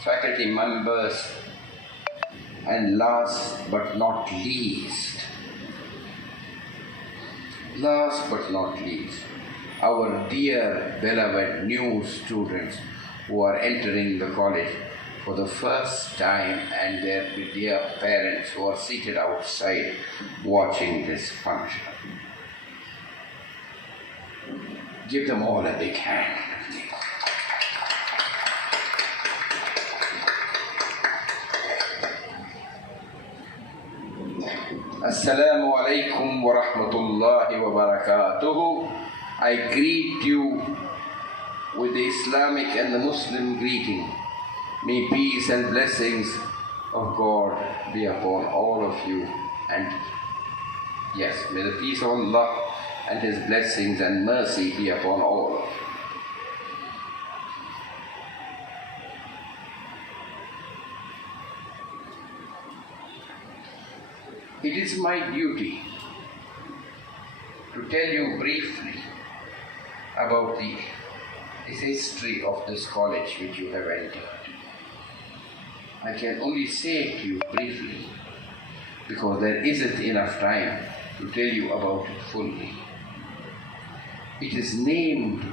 faculty members, and last but not least, our dear, beloved new students who are entering the college for the first time, and their dear parents who are seated outside watching this function. Give them all a big hand. Assalamu alaikum wa rahmatullahi wa barakatuhu. I greet you with the Islamic and the Muslim greeting. May peace and blessings of God be upon all of you. And yes, may the peace of Allah and His blessings and mercy be upon all of you. It is my duty to tell you briefly about the history of this college which you have entered. I can only say it to you briefly because there isn't enough time to tell you about it fully. It is named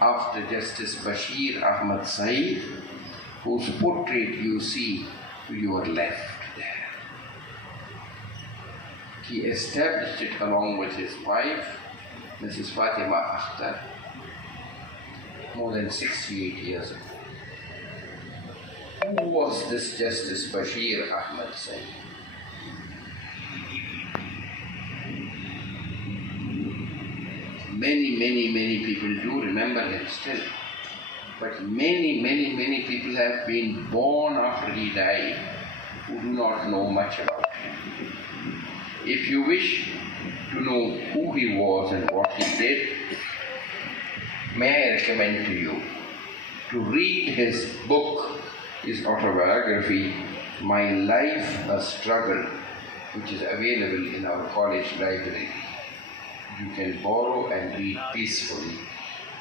after Justice Basheer Ahamed Syed, whose portrait you see to your left there. He established it along with his wife, Mrs. Fatima Akhtar, more than 68 years ago. Who was this Justice Basheer Ahamed Syed? Many people do remember him still. But many people have been born after he died who do not know much about him. If you wish to know who he was and what he did, may I recommend to you to read his book, his autobiography, My Life a Struggle, which is available in our college library. You can borrow and read peacefully.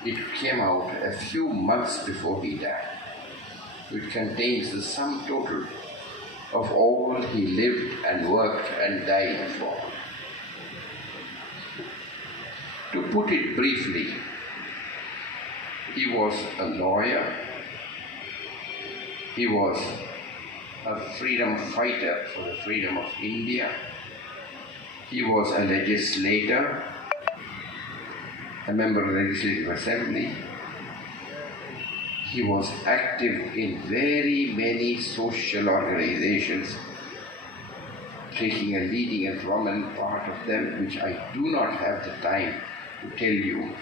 It came out a few months before he died. It contains the sum total of all he lived and worked and died for. To put it briefly, he was a lawyer, he was a freedom fighter for the freedom of India, he was a legislator, a member of the Legislative Assembly. He was active in very many social organizations, taking a leading and prominent part of them, which I do not have the time to tell you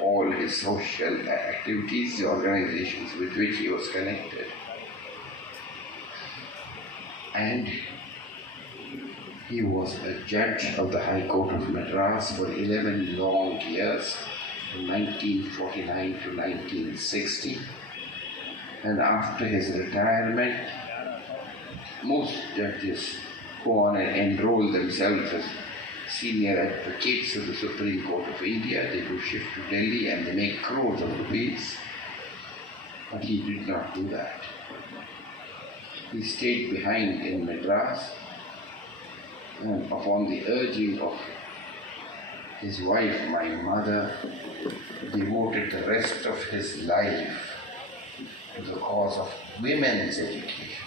all his social activities, the organizations with which he was connected. And he was a judge of the High Court of Madras for 11 long years, from 1949 to 1960. And after his retirement, most judges go on and enroll themselves as senior advocates of the Supreme Court of India. They do shift to Delhi and they make crores of rupees. But he did not do that. He stayed behind in Madras, and upon the urging of his wife, my mother, devoted the rest of his life to the cause of women's education,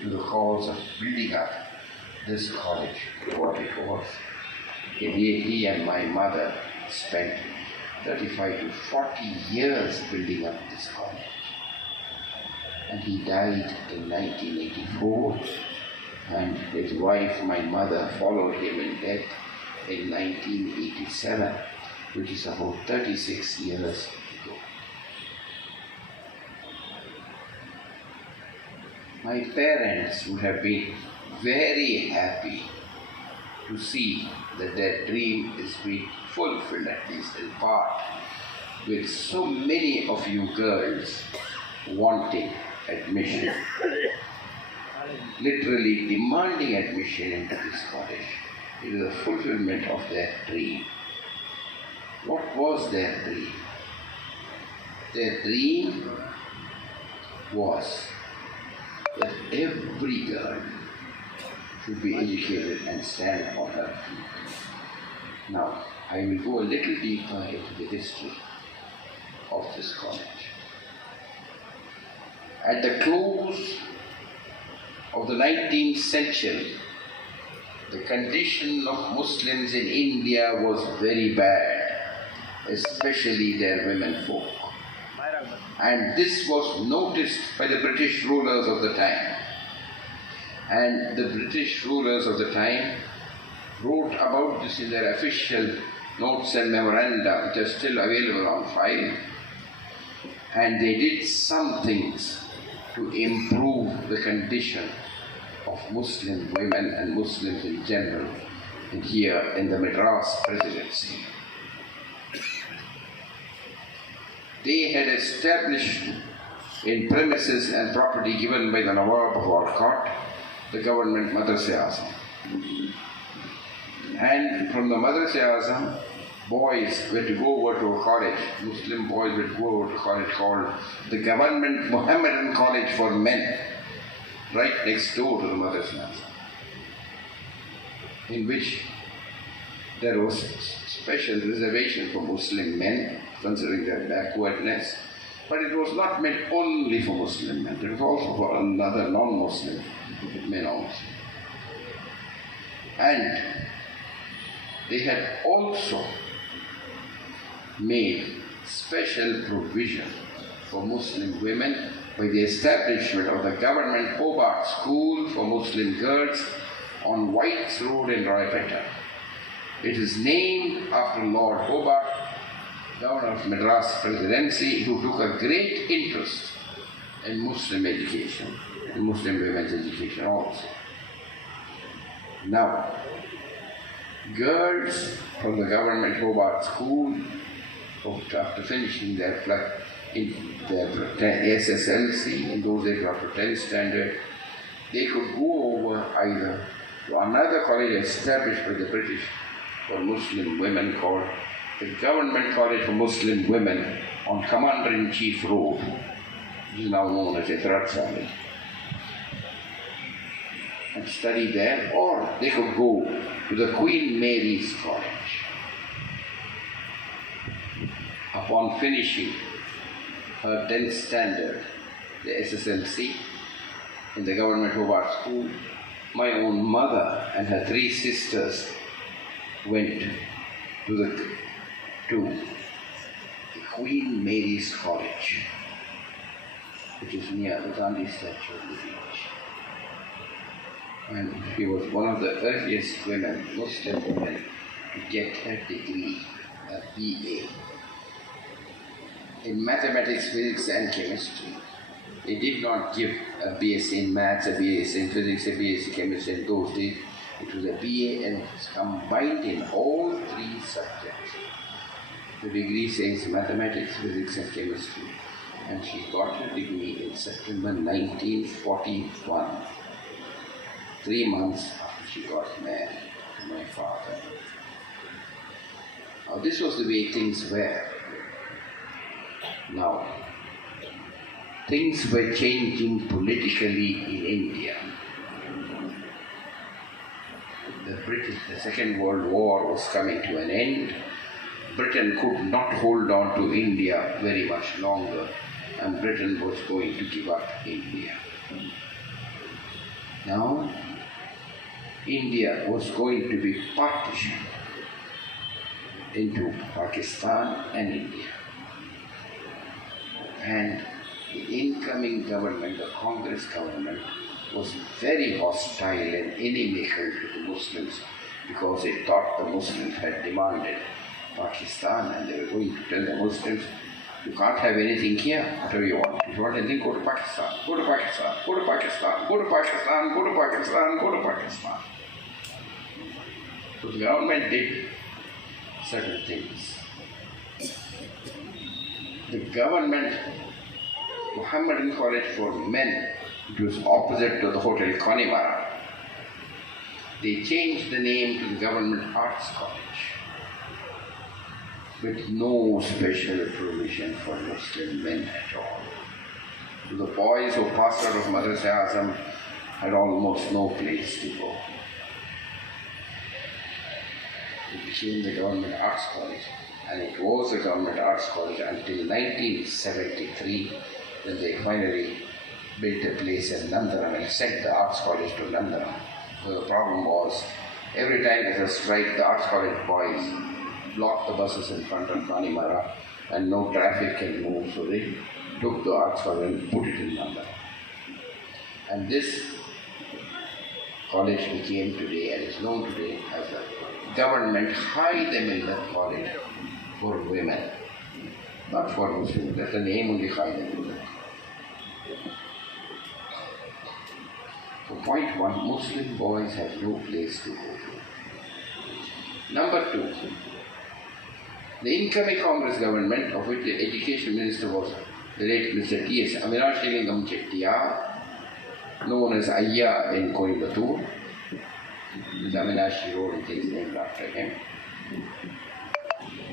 to the cause of building up this college, what it was. He and my mother spent 35 to 40 years building up this college. And he died in 1984, and his wife, my mother, followed him in death in 1987, which is about 36 years ago. My parents would have been very happy to see that their dream is being fulfilled, at least in part, with so many of you girls wanting admission, literally demanding admission into this college. It is a fulfillment of their dream. What was their dream? Their dream was that every girl should be educated and stand on her feet. Now, I will go a little deeper into the history of this college. At the close of the 19th century, the condition of Muslims in India was very bad, especially their women folk. And this was noticed by the British rulers of the time. And the British rulers of the time wrote about this in their official notes and memoranda, which are still available on file. And they did some things to improve the condition of Muslim women and Muslims in general here in the Madras Presidency. They had established in premises and property given by the Nawab of Arcot, the government Madrasa Azam. And from the Madrasa Azam, boys were to go over to a college, Muslim boys were to go over to a college called the Government Mohammedan College for Men, right next door to the Madrasa Azam, in which there was special reservation for Muslim men, considering their backwardness. But it was not meant only for Muslim men, it was also for another non-Muslim men also. And they had also made special provision for Muslim women by the establishment of the government Hobart School for Muslim girls on White's Road in Roypeta. It is named after Lord Hobart, Governor of Madras Presidency, who took a great interest in Muslim education, in Muslim women's education also. Now, girls from the government Hobart School, after finishing their SSLC, in those days after 10th standard, they could go over either to another college established by the British for Muslim women called the Government College for Muslim Women on Commander-in-Chief Road, which is now known as Ethratsali, and study there, or they could go to the Queen Mary's College. Upon finishing her 10th standard, the SSLC, in the Government Hobart School, my own mother and her 3 sisters went to the Queen Mary's College, which is near the Gandhi statue on the beach. And she was one of the earliest women, Muslim women, to get her degree, a BA, in mathematics, physics and chemistry. They did not give a BS in maths, a BS in physics, a BS in chemistry in those days. It was a BA and it was combined in all 3 subjects. The degree says mathematics, physics and chemistry. And she got her degree in September 1941, 3 months after she got married to my father. Now this was the way things were. Now, things were changing politically in India. The Second World War was coming to an end. Britain could not hold on to India very much longer, and Britain was going to give up India. Now, India was going to be partitioned into Pakistan and India. And the incoming government, the Congress government, was very hostile and inimical to the Muslims because they thought the Muslims had demanded Pakistan and they were going to tell the Muslims, you can't have anything here, whatever you want. If you want anything, go to Pakistan, go to Pakistan, go to Pakistan, go to Pakistan, go to Pakistan, go to Pakistan. So the government did certain things. The government, Mohammedan College for Men, it was opposite to the Hotel Connemara. They changed the name to the Government Arts College, with no special provision for Muslim men at all. So the boys who passed out of Madrasa Azam had almost no place to go. It became the Government Arts College, and it was the Government Arts College until 1973, when they finally built a place in Nandaram and sent the Arts College to Nandaram. So the problem was, every time there was a strike, the Arts College boys blocked the buses in front of Connemara and no traffic can move, so they took the Arts College and put it in Nandaram. And this college became today and is known today as a government high Millat college for women, not for Muslims. That's the name only, high Millat. So point one, Muslim boys have no place to go to. Number two, the incoming Congress government, of which the education minister was the late Mr. T.S. Amirashilingam Chettiar, known as Ayya in Coimbatore. The Aminashi Road and things named after him.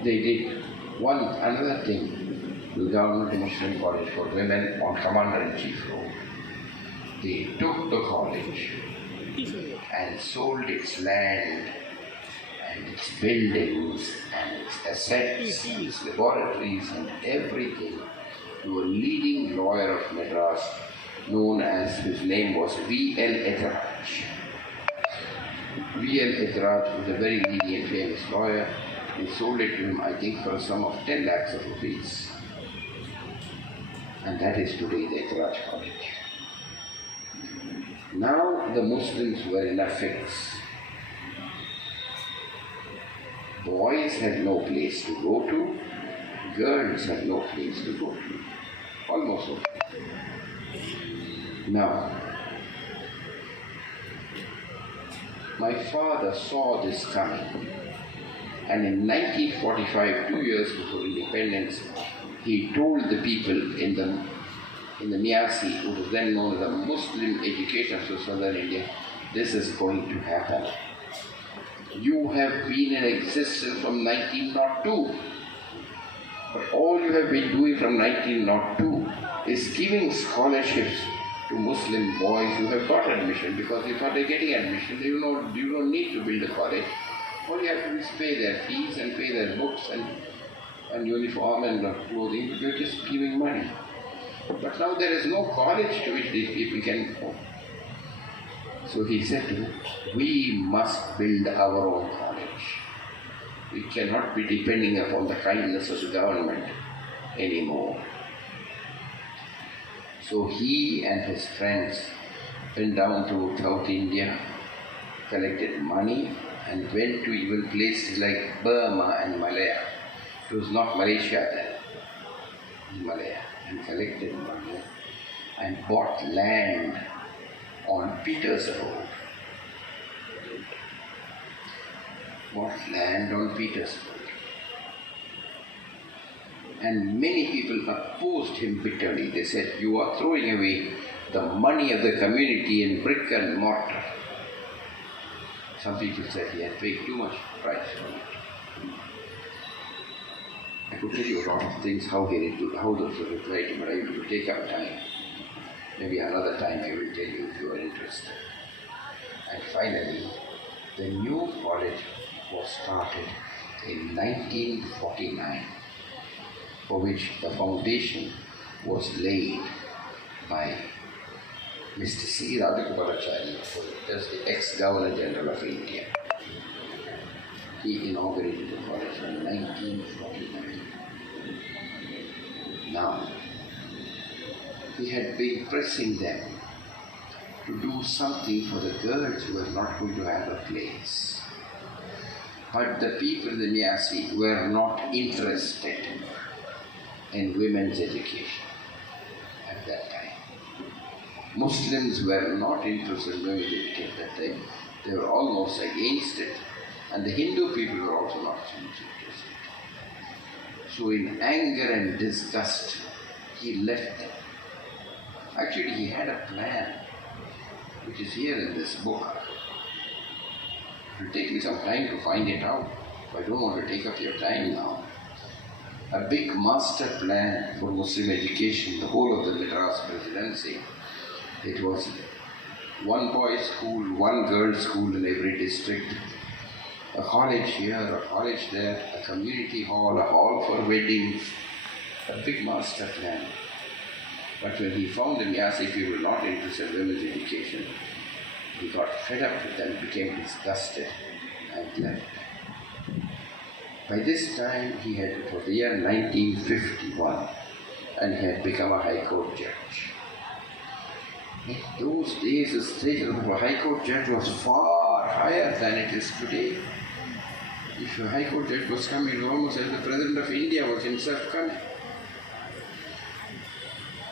They did another thing to the government Muslim college for women on Commander-in-Chief Road. They took the college and sold its land and its buildings and its assets, its laboratories and everything to a leading lawyer of Madras known as, his name was V.L. Etraj. V.L. Etraj was a very leading and famous lawyer. They sold it to him, I think, for a sum of 10 lakhs of rupees. And that is today the Etraj College. Now the Muslims were in a fix. Boys had no place to go to, girls had no place to go to. Almost all. Now, my father saw this coming, and in 1945, 2 years before independence, he told the people in the Miasi, who was then known as the Muslim Education of Southern India, this is going to happen. You have been in existence from 1902, but all you have been doing from 1902 is giving scholarships to Muslim boys who have got admission, because if they're getting admission, you don't need to build a college. All you have to do is pay their fees and pay their books and uniform and clothing. You're just giving money. But now there is no college to which these people can go. So he said to me, we must build our own college. We cannot be depending upon the kindness of the government anymore. So he and his friends went down to South India, collected money, and went to even places like Burma and Malaya. It was not Malaysia then, Malaya, and collected money and bought land on Peters Road. Bought land on Peters Road. And many people opposed him bitterly. They said, you are throwing away the money of the community in brick and mortar. Some people said he had paid too much price for it. I could tell you a lot of things, how those were replied, but I will take up time. Maybe another time I will tell you if you are interested. And finally, the new college was started in 1949, for which the foundation was laid by Mr. C. Radhagoparachari, who was the ex-Governor General of India. He inaugurated the college in 1949. Now, he had been pressing them to do something for the girls who were not going to have a place. But the people in the Miasi were not interested in women's education at that time. Muslims were not interested in women's education at that time. They were almost against it. And the Hindu people were also not interested. So in anger and disgust, he left them. Actually, he had a plan, which is here in this book. It will take me some time to find it out. I don't want to take up your time now. A big master plan for Muslim education, the whole of the Madras presidency. It was one boys' school, one girls' school in every district, a college here, a college there, a community hall, a hall for weddings, a big master plan. But when he found the Miasi people not interested in women's education, he got fed up with them, became disgusted, and left. By this time, it was the year 1951, and he had become a High Court judge. In those days, the station of a High Court judge was far higher than it is today. If a High Court judge was coming, it was almost as the President of India was himself coming.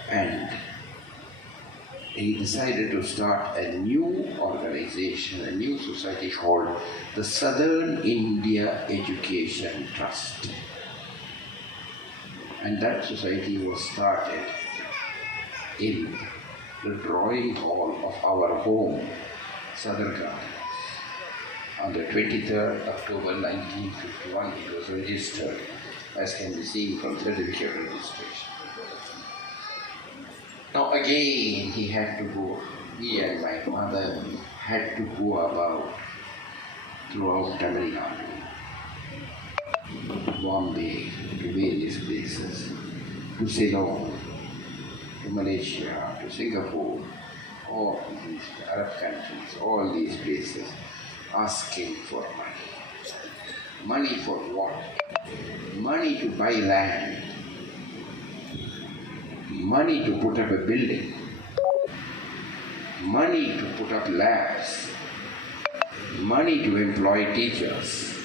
And he decided to start a new organization, a new society called the Southern India Education Trust. And that society was started in the drawing hall of our home, Southern Gardens. On the 23rd October 1951, it was registered, as can be seen from certificate of registration. Now again, he and my mother had to go about throughout Tamil Nadu, Bombay, to various places, to Ceylon, to Malaysia, to Singapore, all these Arab countries, all these places, asking for money. Money for what? Money to buy land. Money to put up a building. Money to put up labs. Money to employ teachers.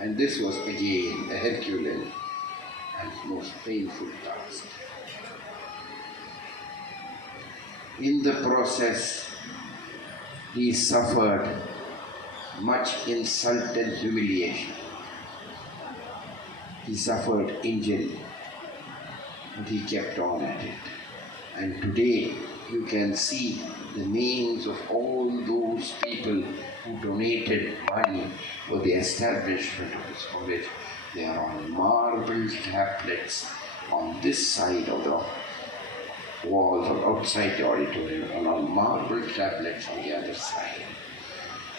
And this was again a Herculean and most painful task. In the process, he suffered much insult and humiliation. He suffered injury, but he kept on at it. And today you can see the names of all those people who donated money for the establishment of this college. They are on marble tablets on this side of the walls or outside the auditorium, and on marble tablets on the other side.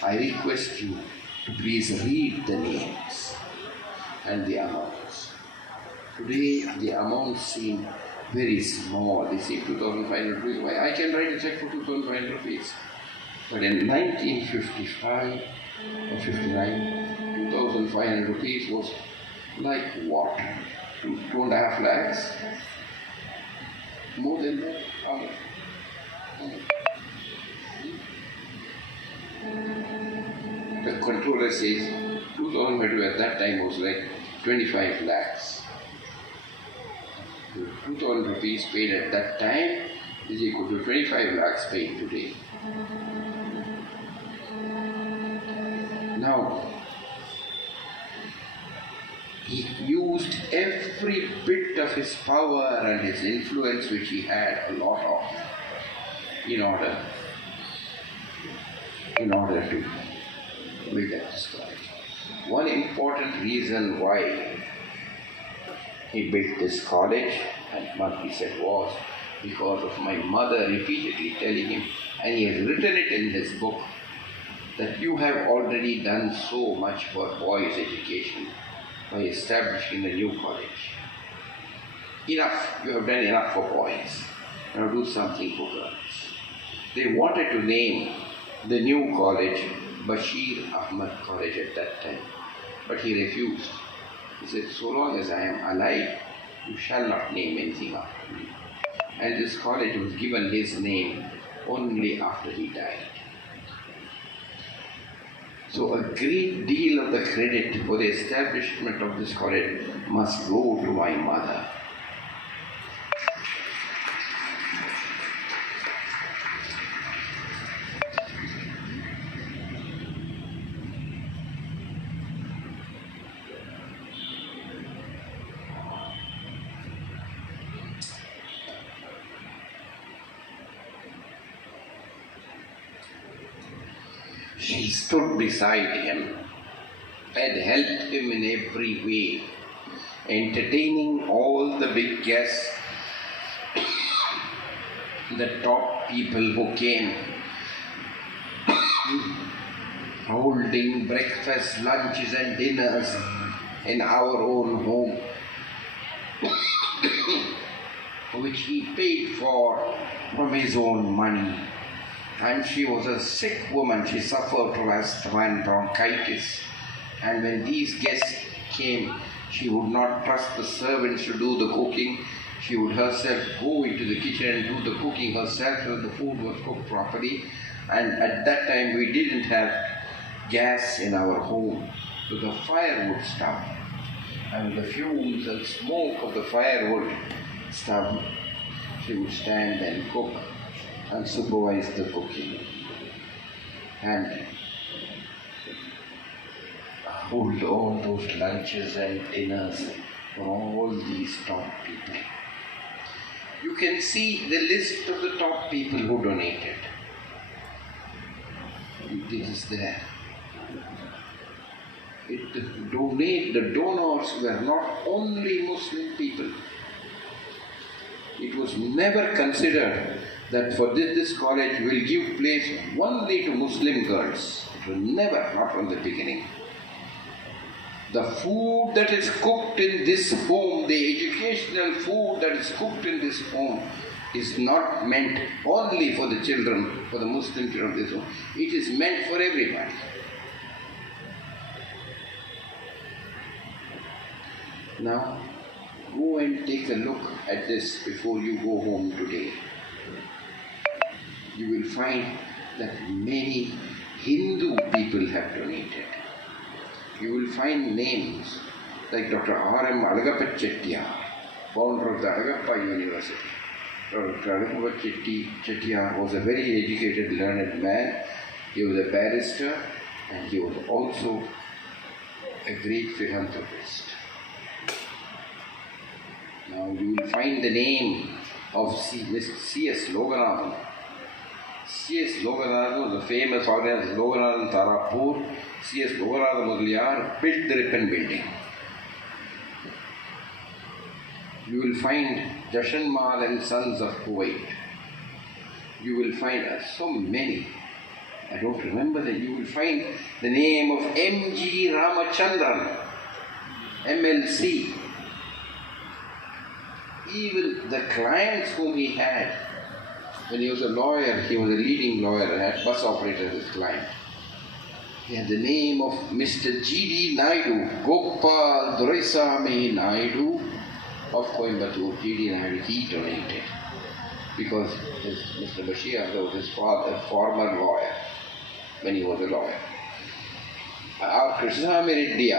I request you to please read the names and the amounts. Today the amounts seem very small. They say 2,500 rupees. Why, I can write a check for 2,500 rupees. But in 1955 or 59, 2,500 rupees was like what? 2.5 lakhs? More than that? The controller says 2,500 at that time was like 25 lakhs. 2,000 rupees paid at that time is equal to 25 lakhs paid today. Now, he used every bit of his power and his influence, which he had a lot of, in order to build up this college. One important reason why he built this college, and must be said, was because of my mother repeatedly telling him, and he has written it in his book, that you have already done so much for boys' education by establishing a new college. Enough, you have done enough for boys. Now do something for girls. They wanted to name the new college Basheer Ahamed College at that time, but he refused. He said, so long as I am alive, you shall not name anything after me. And this college was given his name only after he died. So a great deal of the credit for the establishment of this college must go to my mother. She stood beside him and helped him in every way, entertaining all the big guests, the top people who came, holding breakfast, lunches and dinners in our own home, which he paid for from his own money. And she was a sick woman. She suffered from asthma and bronchitis. And when these guests came, She would not trust the servants to do the cooking. She would herself go into the kitchen and do the cooking herself so the food was cooked properly. And at that time we didn't have gas in our home, so the firewood stove. And the fumes and smoke of the firewood stove, she would stand and cook and supervise the cooking. And hold all those lunches and dinners for all these top people. You can see the list of the top people who donated. It is there. The donors were not only Muslim people. It was never considered that for this college will give place only to Muslim girls. It was never, not from the beginning. The food that is cooked in this home, the educational food that is cooked in this home, is not meant only for the children, for the Muslim children of this home. It is meant for everybody. Now, go and take a look at this before you go home today. You will find that many Hindu people have donated. You will find names like Dr. R.M. Alagappa Chettiar, founder of the Alagappa University. Dr. Alagappa Chettiar was a very educated, learned man. He was a barrister and he was also a great philanthropist. Now you will find the name of C.S. Loganathan. C.S. Loganathan was the famous organizer Loganathan Tarapur. C.S. Loganathan Mudaliar built the Ripon building. You will find Jashanmal and Sons of Kuwait. You will find so many. I don't remember that. You will find the name of Mgr Ramachandran, MLC. Even the clients whom he had, when he was a lawyer, he was a leading lawyer and had bus operators as client. He had the name of Mr. G.D. Naidu, Gopal Doraisamy Naidu of Coimbatore. G.D. Naidu, he donated because Mr. Basheer was his father, former lawyer, when he was a lawyer. Our Krishnamurti Reddy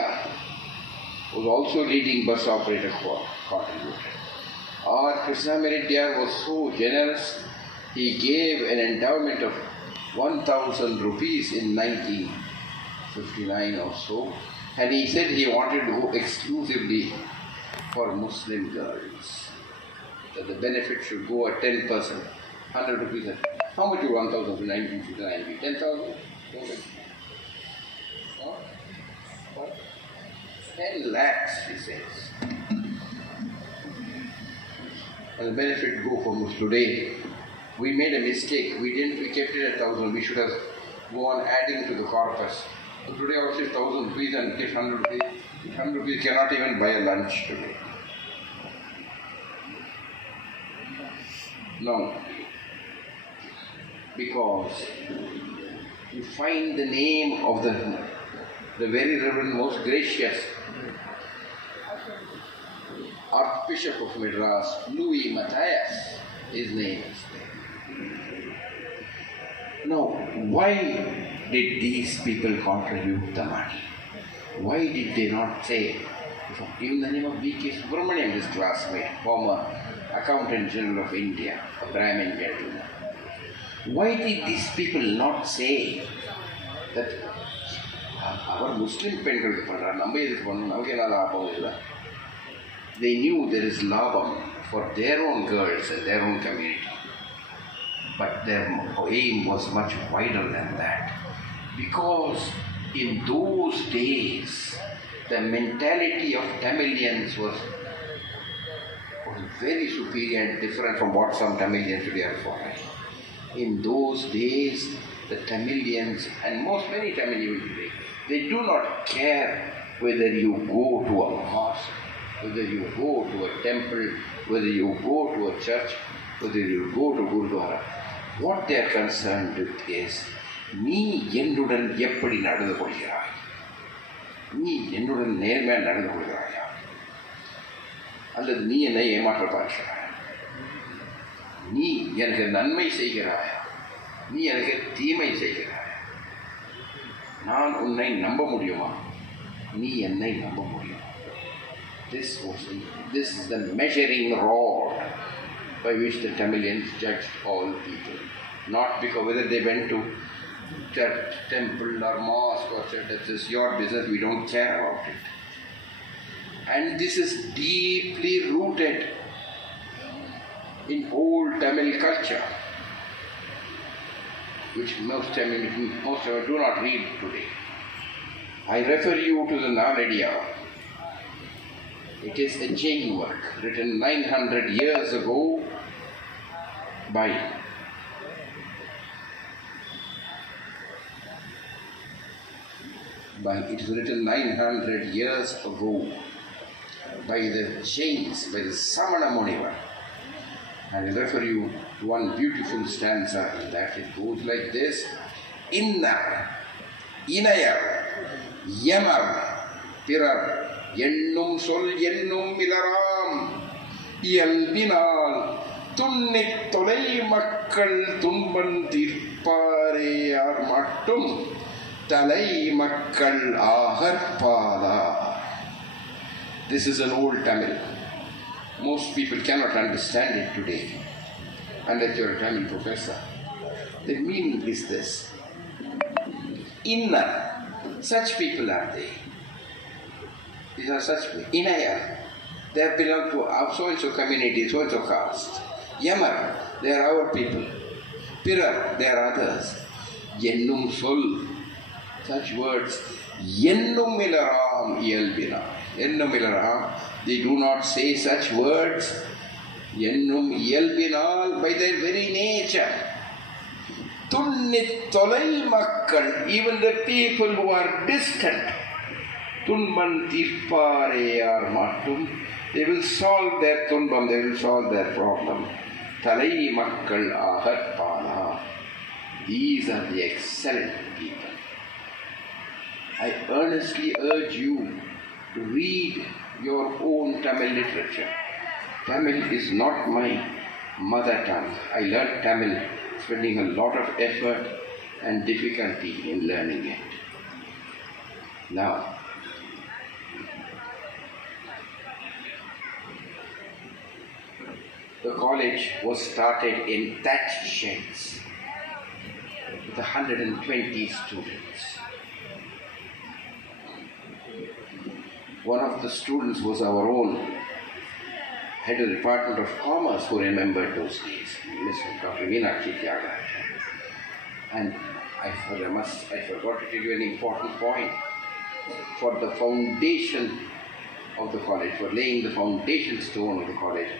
was also leading bus operator contributor. Our Krishnamurti Reddy was so generous, he gave an endowment of 1,000 rupees in 1959 or so, and he said he wanted to go exclusively for Muslim girls, that the benefit should go at 10%, 100 rupees. How much is 1,000 in 1959? 10,000? 10 lakhs, he says. And the benefit go for Muslims. Today, we made a mistake. We kept it at 1,000. We should have gone adding to the corpus. So today also 1,000 rupees and get 100 rupees. 100 rupees cannot even buy a lunch today. No. Because you find the name of the very Reverend, most gracious Archbishop of Madras, Louis Matthias, his name is there. Now, why did these people contribute the money? Why did they not say, even the name of V.K. Subramaniam, his classmate, former Accountant General of India, a Brahmin gentleman? Why did these people not say that our Muslim pengal they knew there is labam for their own girls and their own community. But their aim was much wider than that. Because in those days, the mentality of Tamilians was very superior and different from what some Tamilians today are following. In those days, the Tamilians, and many Tamilians today, they do not care whether you go to a mosque, whether you go to a temple, whether you go to a church, whether you go to Gurdwara. What they are concerned with is, நீ என்னுடன் எப்படி நடந்து கொள்கிறாய்? நீ என்னுடன் நேர்மையாக நடந்து கொள்கிறாயா? அல்லது நீ என்னை ஏமாற்ற பார்க்கிறாய்? நீ எனக்கு நன்மை செய்கிறாயா? நீ எனக்கு தீமை செய்கிறாய்? நான் உன்னை நம்ப முடியுமா? நீ என்னை நம்ப முடியுமா? This is the measuring rod by which the Tamilians judged all people. Not because whether they went to church, temple or mosque or church, that's your business, we don't care about it. And this is deeply rooted in old Tamil culture, which most Tamils do not read today. I refer you to the Naladiya. It is a Jain work written 900 years ago by it was written 900 years ago by the Jains, by the Samana Muniva. I will refer you to one beautiful stanza in that. It goes like this: Inna, Inayar, Yamar, Pirar, Yennum Sol Yennum Milaram, Yalbinal, Tunnit Tolei Makkal Tumban Tirpare Armatum, Talai Makkal Aharpada. This is an old Tamil. Most people cannot understand it today, unless you are a Tamil professor. The meaning is this: Inna, such people are they. These are such people. Inaya, they belong to so-and-so community, so-and-so caste. Yamar, they are our people. Pirar, they are others. Yennum Sol, such words. Yennum Milaram Yelbina. Yennum Milaram, they do not say such words. Yennum Yelbinal, by their very nature. Tunnit Tolai Makkal, even the people who are distant. Tunban Tirpare Armatum, they will solve their tunbam, they will solve their problem. Talai Makkal Aharpana, these are the excellent people. I earnestly urge you to read your own Tamil literature. Tamil is not my mother tongue. I learned Tamil spending a lot of effort and difficulty in learning it. Now, the college was started in thatched sheds with 120 students. One of the students was our own head of the Department of Commerce who remembered those days, Mr. Dr. Meenakshi Tyaga. And I forgot to tell you an important point. For the foundation of the college, for laying the foundation stone of the college,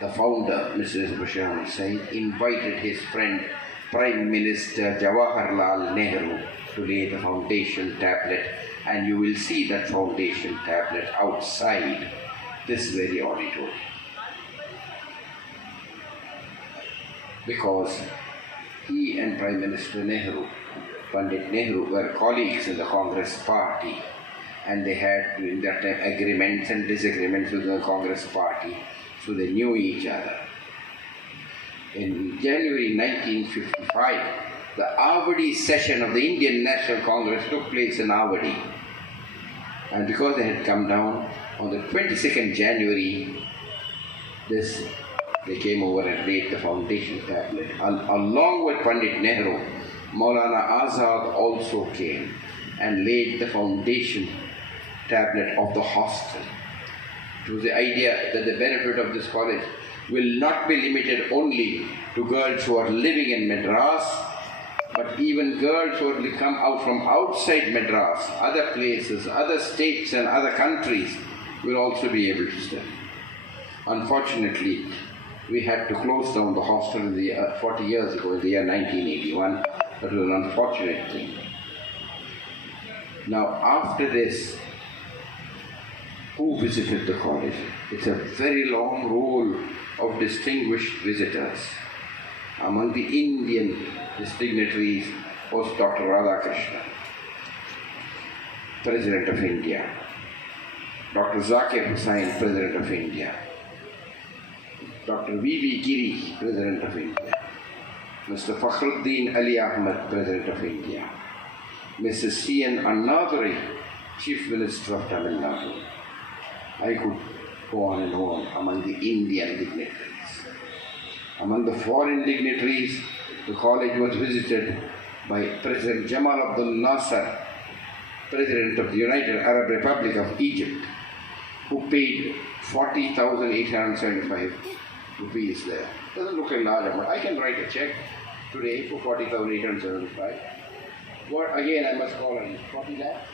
the founder, Mr. Basheer Ahamed Syed, invited his friend Prime Minister Jawaharlal Nehru to lay the foundation tablet, and you will see that foundation tablet outside this very auditorium. Because he and Prime Minister Nehru, Pandit Nehru, were colleagues in the Congress party, and they had in that time agreements and disagreements with the Congress party, so they knew each other. In January 1955, the Avadi session of the Indian National Congress took place in Avadi. And because they had come down on the 22nd January, they came over and laid the foundation tablet. Along with Pandit Nehru, Maulana Azad also came and laid the foundation tablet of the hostel. It was the idea that the benefit of this college will not be limited only to girls who are living in Madras, but even girls who will come out from outside Madras, other places, other states and other countries will also be able to study. Unfortunately, we had to close down the hostel 40 years ago, in the year 1981. That was an unfortunate thing. Now, after this, who visited the college? It's a very long roll of distinguished visitors. Among the Indian dignitaries was Dr. Radhakrishnan, President of India, Dr. Zakir Hussain, President of India, Dr. V.V. Giri, President of India, Mr. Fakhruddin Ali Ahmed, President of India, Mrs. C.N. Annaduri, Chief Minister of Tamil Nadu. I could go on and on among the Indian dignitaries. Among the foreign dignitaries, the college was visited by President Jamal Abdel Nasser, President of the United Arab Republic of Egypt, who paid 40,875 rupees there. Doesn't look a large amount. I can write a check today for 40,875. What again I must call on 40 lakhs?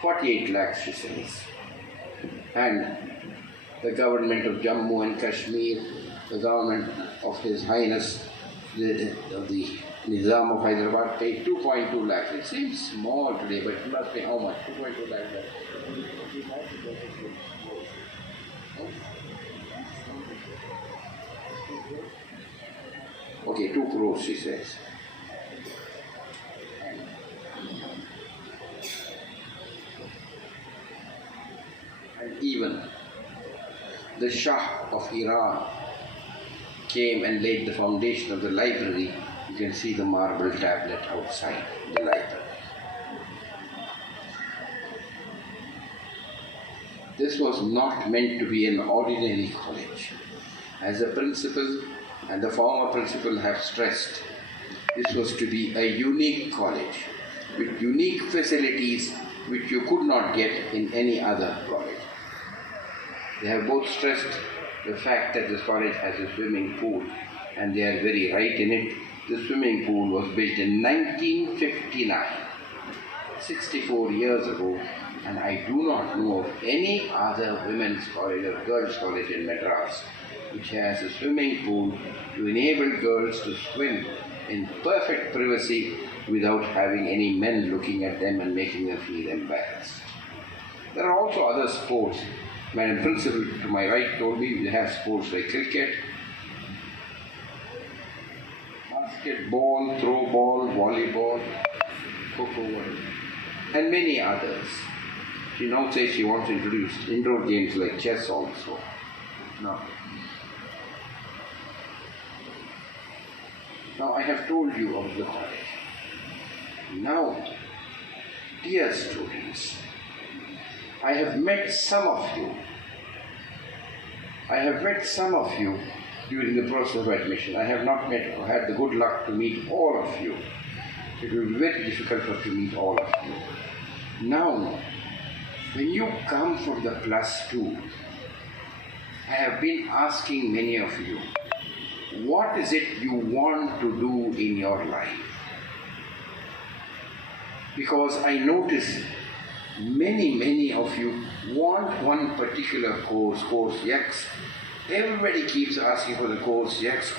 48 lakhs, she says. And the government of Jammu and Kashmir, the government of His Highness, the Nizam of Hyderabad paid 2.2 lakhs. It seems small today, but it must be how much? 2.2 lakhs. Okay, 2 crores, she says. And even the Shah of Iran came and laid the foundation of the library. You can see the marble tablet outside the library. This was not meant to be an ordinary college. As the principal and the former principal have stressed, this was to be a unique college with unique facilities which you could not get in any other college. They have both stressed the fact that this college has a swimming pool, and they are very right in it. The swimming pool was built in 1959, 64 years ago, and I do not know of any other women's college or girls' college in Madras which has a swimming pool to enable girls to swim in perfect privacy without having any men looking at them and making them feel embarrassed. There are also other sports. Madam Principal to my right told me we have sports like cricket, basketball, throw ball, volleyball, coco, and many others. She now says she wants to introduce indoor games like chess also. Now I have told you of the college. Now, dear students, I have met some of you. During the process of admission. I have not had the good luck to meet all of you. It will be very difficult for me to meet all of you. Now, when you come for the +2, I have been asking many of you, what is it you want to do in your life? Because I notice many of you want one particular course X. Everybody keeps asking for the course X,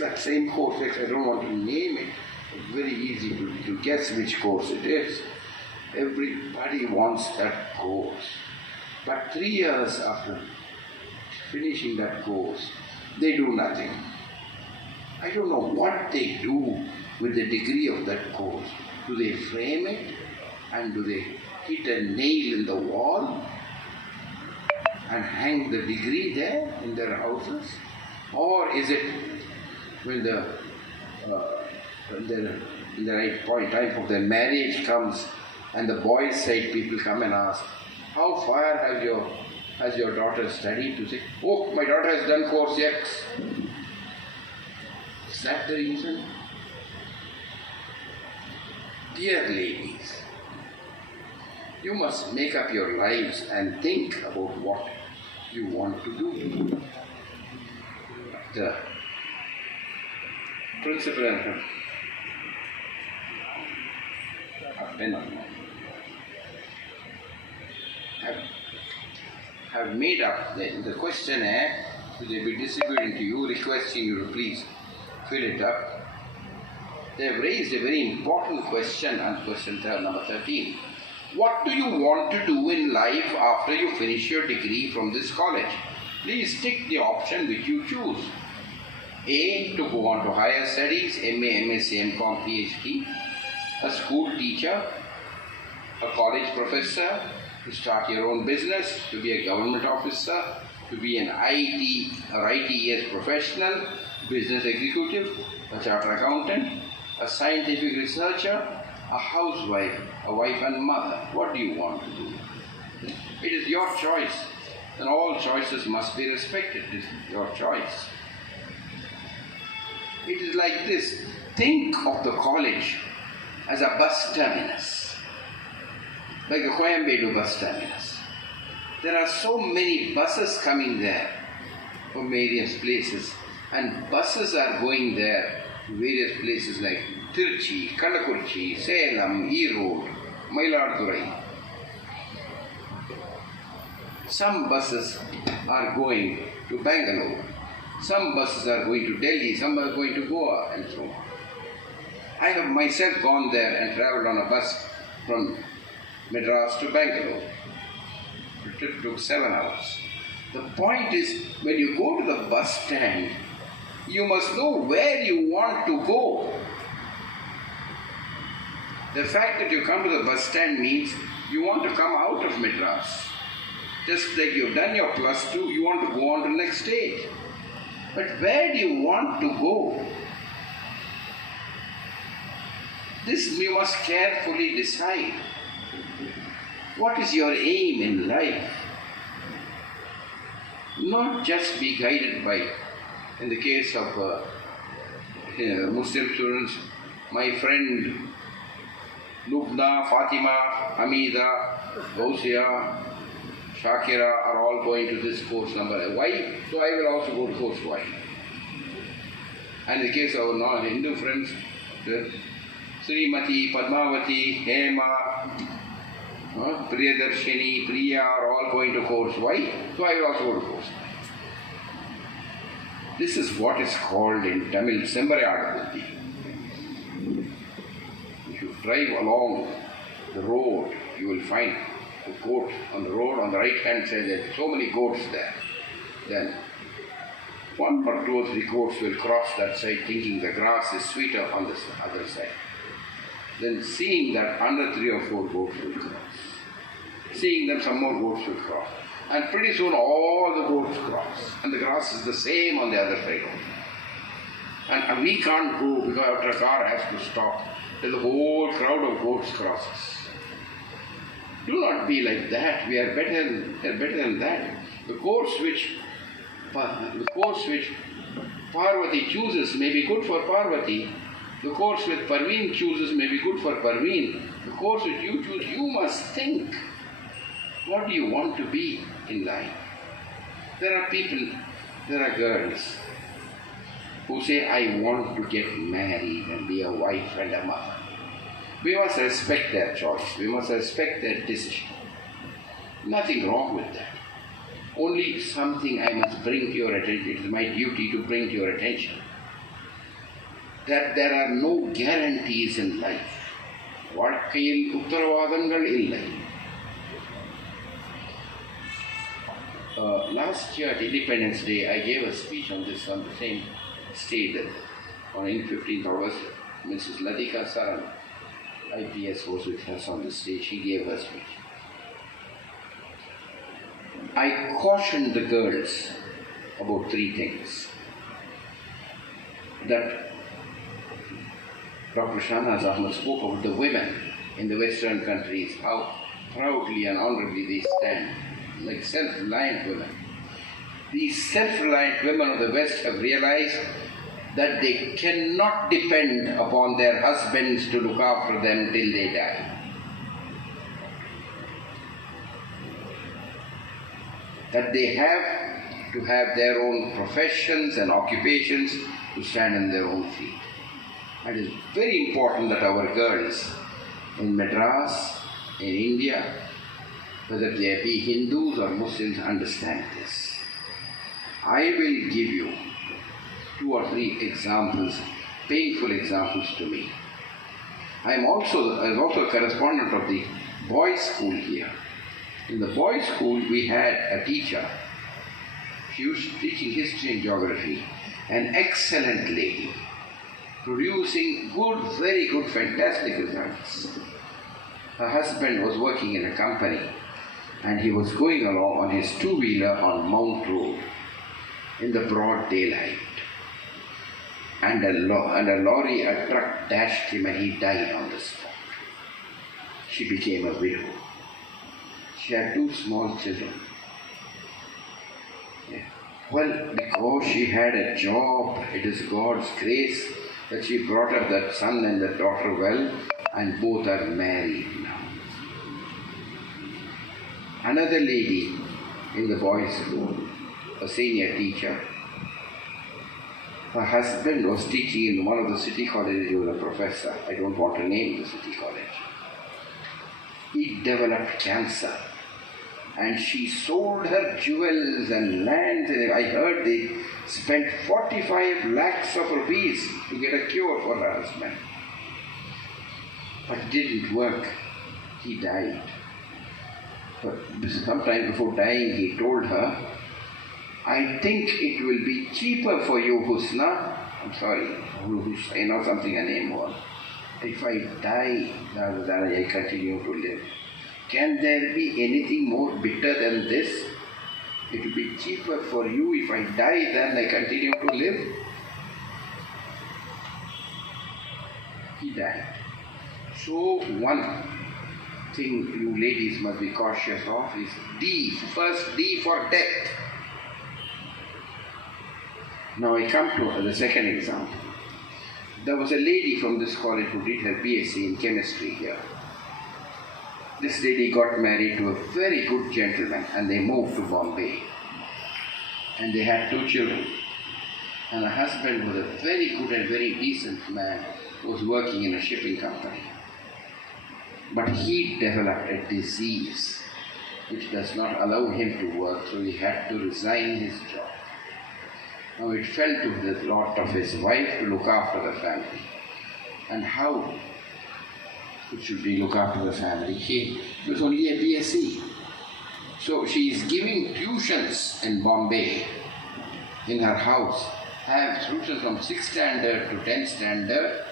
that same course X. I don't want to name it. It's very easy to guess which course it is. Everybody wants that course. But 3 years after finishing that course, they do nothing. I don't know what they do with the degree of that course. Do they frame it? And do they hit a nail in the wall and hang the degree there in their houses? Or is it when the right time of their marriage comes and the boys' side people come and ask, how far has your daughter studied? To say, oh, my daughter has done course X. Is that the reason? Dear ladies, you must make up your lives and think about what you want to do. The principal and have made up the questionnaire, which will be distributed to you, requesting you to please fill it up. They have raised a very important question on question number 13. What do you want to do in life after you finish your degree from this college? Please tick the option which you choose. A, to go on to higher studies, MA, MSc, MCom, PhD, a school teacher, a college professor, to start your own business, to be a government officer, to be an ITES professional, business executive, a chartered accountant, a scientific researcher, a housewife, a wife and mother. What do you want to do? It is your choice, and all choices must be respected. It is your choice. It is like this. Think of the college as a bus terminus, like a Coimbatore bus terminus. There are so many buses coming there from various places, and buses are going there to various places like Tiruchi, Kallakurchi, Salem, Erode, Mailadurai. Some buses are going to Bangalore, some buses are going to Delhi, some are going to Goa, and so on. I have myself gone there and travelled on a bus from Madras to Bangalore. The trip took 7 hours. The point is, when you go to the bus stand, you must know where you want to go. The fact that you come to the bus stand means you want to come out of Madras. Just like you've done your +2, you want to go on to the next stage. But where do you want to go? This we must carefully decide. What is your aim in life? Not just be guided by, in the case of Muslim students, my friend Lubna, Fatima, Hamida, Gausia, Shakira are all going to this course number Y, so I will also go to course Y. And in the case of our non-Hindu friends, Srimati, Padmavati, Hema, Priyadarshini, Priya are all going to course Y, so I will also go to course Y. This is what is called in Tamil Sembarayada Buddhi. If you drive along the road, you will find a goat on the road. On the right hand side, there are so many goats there. Then 1 or 2 or 3 goats will cross that side thinking the grass is sweeter on the other side. Then seeing that another 3 or 4 goats will cross. Seeing them, some more goats will cross. And pretty soon all the goats cross. And the grass is the same on the other side. And we can't go because after a car has to stop till the whole crowd of goats crosses. Do not be like that. We are better than that. The course which Parvati chooses may be good for Parvati. The course which Parveen chooses may be good for Parveen. The course which you choose, you must think. What do you want to be in life? There are people, there are girls who say, I want to get married and be a wife and a mother. We must respect their choice. We must respect their decision. Nothing wrong with that. Only something I must bring to your attention. It is my duty to bring to your attention that there are no guarantees in life. வாழ்க்கையில் உத்தரவாதங்கள் இல்லை. Last year at Independence Day, I gave a speech on this on the same stage on 15th August. Mrs. Ladika Saran, IPS, was with us on the stage. She gave her speech. I cautioned the girls about 3 things. That Dr. Shahnaz Ahmed spoke about the women in the Western countries, how proudly and honorably they stand, like self-reliant women. These self-reliant women of the West have realized that they cannot depend upon their husbands to look after them till they die. That they have to have their own professions and occupations to stand on their own feet. And it is very important that our girls in Madras, in India, whether they be Hindus or Muslims, understand this. I will give you 2 or 3 examples, painful examples to me. I am also a correspondent of the boys' school here. In the boys' school, we had a teacher. She was teaching history and geography, an excellent lady, producing good, very good, fantastic results. Her husband was working in a company and he was going along on his two-wheeler on Mount Road in the broad daylight. And a truck dashed him and he died on the spot. She became a widow. She had 2 small children. Yeah. Well, because she had a job, it is God's grace that she brought up that son and that daughter well, and both are married now. Another lady in the boys' school, a senior teacher, her husband was teaching in one of the city colleges. He was a professor. I don't want to name the city college. He developed cancer and she sold her jewels and land. I heard they spent 45 lakhs of rupees to get a cure for her husband. But it didn't work. He died. But sometime before dying, he told her, I think it will be cheaper for you, Husna. I'm sorry, I know something her name was. If I die rather than I continue to live. Can there be anything more bitter than this? It will be cheaper for you if I die than I continue to live. He died. So one thing you ladies must be cautious of is D. First D for death. Now I come to the second example. There was a lady from this college who did her BSc in chemistry here. This lady got married to a very good gentleman and they moved to Bombay. And they had 2 children. And her husband was a very good and very decent man who was working in a shipping company. But he developed a disease which does not allow him to work, so he had to resign his job. Now it fell to the lot of his wife to look after the family. And how should he look after the family? He was only a BSc. So she is giving tuitions in Bombay, in her house. Have tuitions from 6th standard to 10th standard,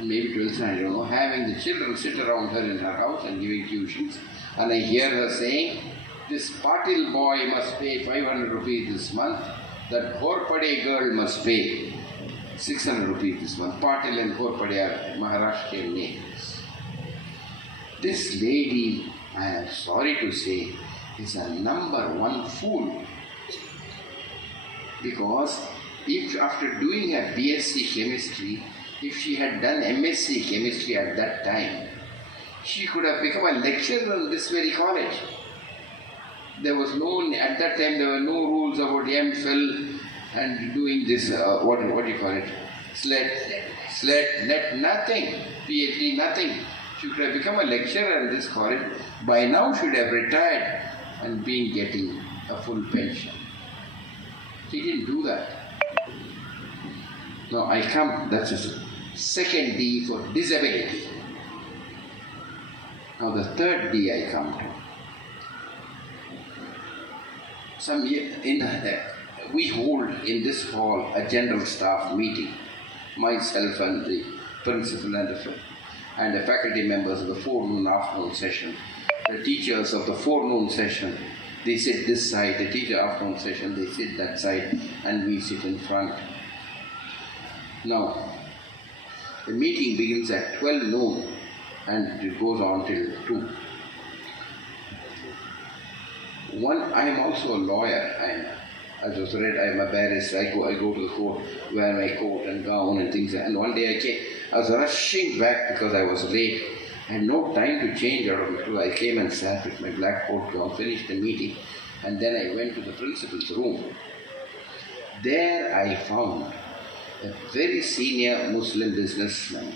maybe 12th standard, I don't know, having the children sit around her in her house and giving tuitions. And I hear her saying, this Patil boy must pay 500 rupees this month, that Ghorpade girl must pay 600 rupees this month. Patil and Ghorpade are Maharashtrian names. This lady, I am sorry to say, is a number 1 fool. Because if after doing a BSc chemistry, if she had done MSc chemistry at that time, she could have become a lecturer in this very college. There was no, at that time there were no rules about MPhil and doing this, what do you call it? SLET, nothing, PhD, nothing. She could have become a lecturer in this college. By now she would have retired and been getting a full pension. She didn't do that. Now I come, that's a second D for disability. Now the third D I come to. Some year we hold in this hall a general staff meeting, myself and the principal and the faculty members of the forenoon afternoon session. The teachers of the forenoon session, they sit this side, the teacher afternoon session, they sit that side, and we sit in front. Now, the meeting begins at 12 noon and it goes on till 2. I am also a lawyer. As was read, I am a barrister. I go to the court, wear my coat and gown and things. And one day I was rushing back because I was late. I had no time to change out of my clothes. I came and sat with my black coat gown, finished the meeting, and then I went to the principal's room. There I found a very senior Muslim businessman.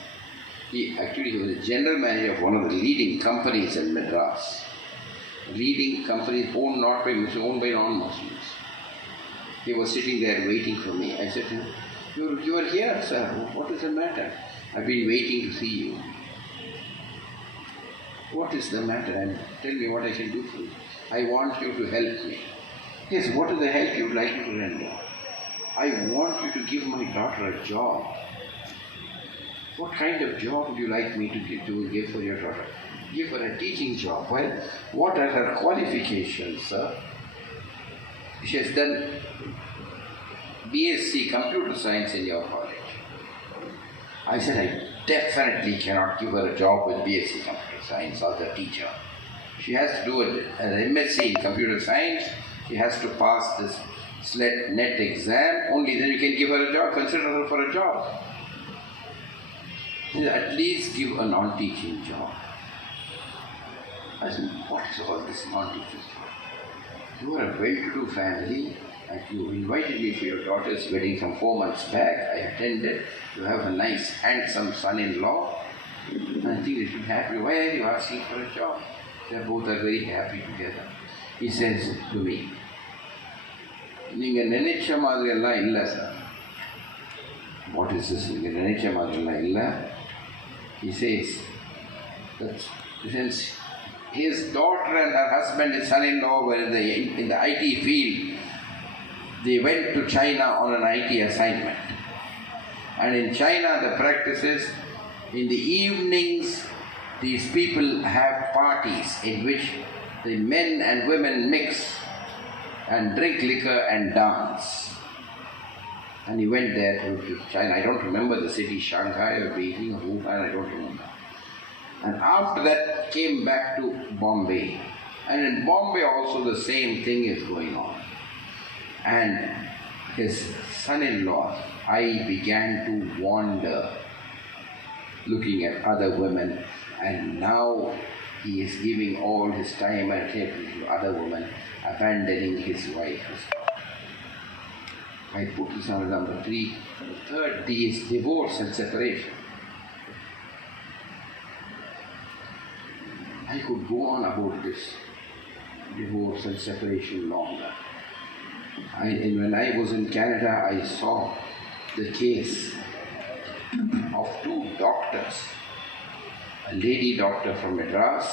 He was a general manager of one of the leading companies in Madras. Leading companies owned not by Muslims, owned by non-Muslims. He was sitting there waiting for me. I said to him, you are here, sir. What is the matter? I've been waiting to see you. What is the matter? And tell me what I can do for you. I want you to help me. Yes, what is the help you would like me to render? I want you to give my daughter a job. What kind of job would you like me to give for your daughter? give her a teaching job. Well, what are her qualifications, sir? She has done BSc Computer Science in your college. I said, I definitely cannot give her a job with BSc Computer Science as a teacher. She has to do an MSc in Computer Science. She has to pass this SLET NET exam. Only then you can give her a job, consider her for a job. At least give a non-teaching job. I said, what is all this non-teaching job? You are a well-to-do family and you invited me for your daughter's wedding some 4 months back. I attended. You have a nice, handsome son-in-law. And I think they should be happy. Why are you asking for a job? They both are very happy together. He says to me, நீங்க நினைச்ச மாதிரி எல்லாம் இல்லை sir. What is this? நீங்க நினைச்ச மாதிரி எல்லாம் இல்லை. He says that since his daughter and her husband and son-in-law were in the IT field, they went to China on an IT assignment. And in China the practice is, in the evenings these people have parties in which the men and women mix and drink liquor and dance. And he went there to China. I don't remember the city, Shanghai or Beijing or Wuhan, I don't remember. And after that came back to Bombay. And in Bombay also the same thing is going on. And his son-in-law, I began to wander looking at other women, and now he is giving all his time and attention to other women, abandoning his wife. I put this on number 3. The third D is divorce and separation. I could go on about this divorce and separation longer. When I was in Canada, I saw the case of 2 doctors, a lady doctor from Madras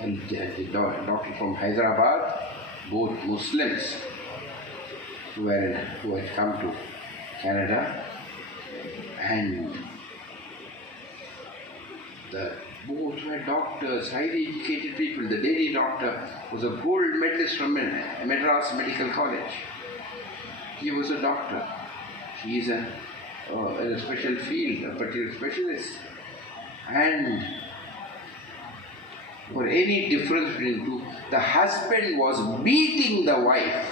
and the doctor from Hyderabad, both Muslims who had come to Canada, and both were doctors, highly educated people. The lady doctor was a gold medalist from Madras Medical College. He was a doctor. He is in a special field, a particular specialist. And for any difference between two, the husband was beating the wife.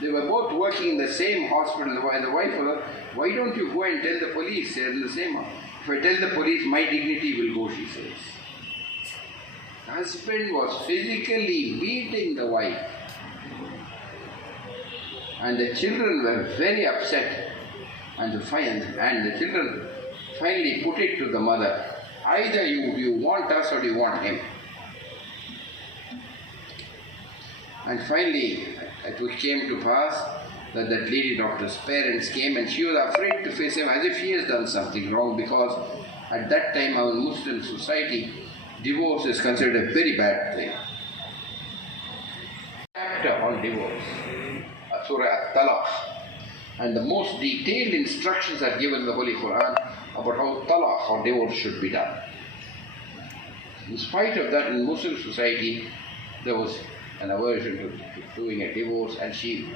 They were both working in the same hospital. The wife was, why don't you go and tell the police? They're in the same hospital. If I tell the police, my dignity will go, she says. The husband was physically beating the wife. And the children were very upset. And the children finally put it to the mother. Either you want us or you want him. And finally, it came to pass that lady doctor's parents came, and she was afraid to face him as if she has done something wrong, because at that time our Muslim society, divorce is considered a very bad thing. Chapter on divorce, Surah At-Talaq, and the most detailed instructions are given in the Holy Quran about how talaq or divorce should be done. In spite of that, in Muslim society, there was an aversion to doing a divorce, and she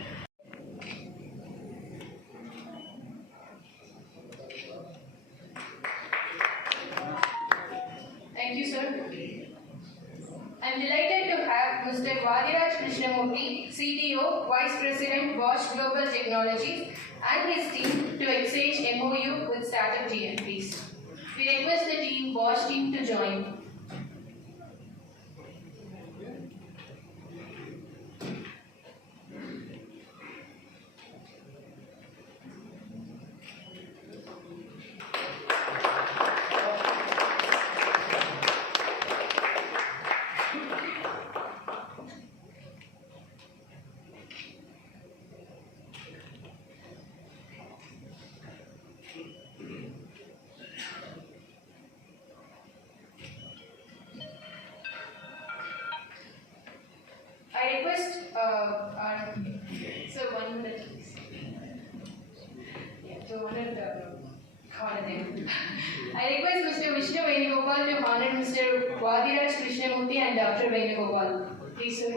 Thank you, sir. I am delighted to have Mr. Vadiraj Krishnamurthy, CTO, Vice President, Bosch Global Technologies, and his team to exchange MOU with Startup GM, please. We request the Bosch team to join. I request, sir, 1 minute, please. Yeah, so 1 minute, I request Mr. Vishnu Venugopal call to honor Mr. Vadiraj Krishnamurthy and Dr. Venugopal. Please, sir.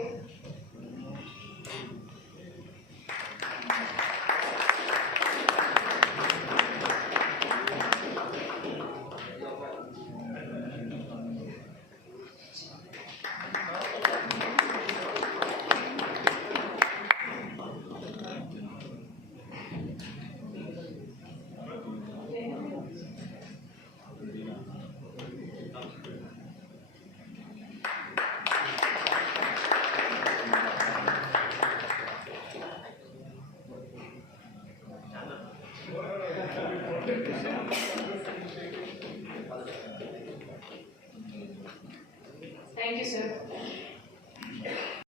Thank you, sir.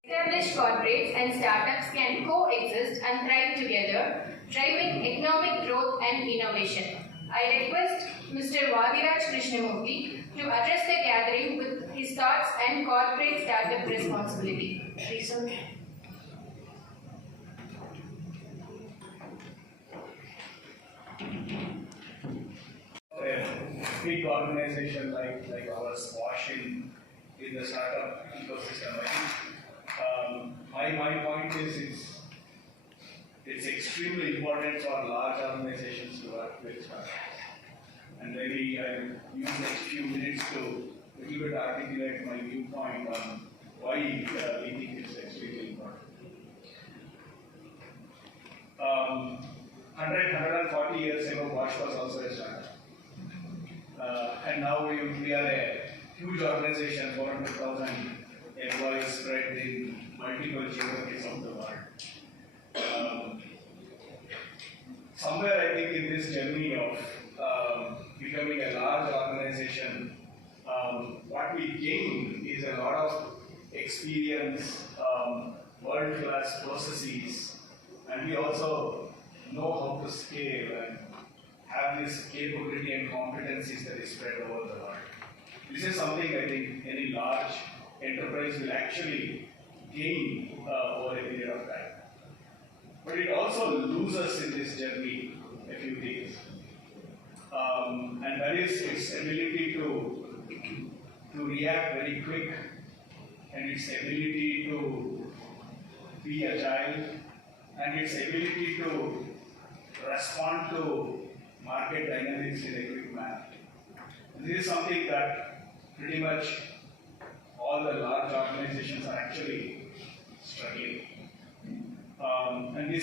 Established corporates and startups can coexist and thrive together, driving economic growth and innovation. I request Mr. Vadiraj Krishnamurthy to address the gathering with his thoughts and corporate startup responsibility. Please, sir. A big organization like ours, washing in the startup ecosystem. I think my point is it's extremely important for large organizations to work with startups. And maybe I'll use the next few minutes to a little bit articulate my viewpoint on why we think it's extremely important. 140 years ago, Bosch was also a startup. And now we are a huge organization, 400,000 employees spread in multiple geographies of the world. Somewhere I think in this journey of becoming a large organization, what we gain is a lot of experience, world-class processes, and we also know how to scale and have this capability and competencies that is spread over the world. This is something I think any large enterprise will actually gain over a period of time. But it also loses in this journey a few things. And that is its ability to react very quick, and its ability to be agile, and its ability to respond to market dynamics in a quick manner. This is something that pretty much all the large organizations are actually struggling. And this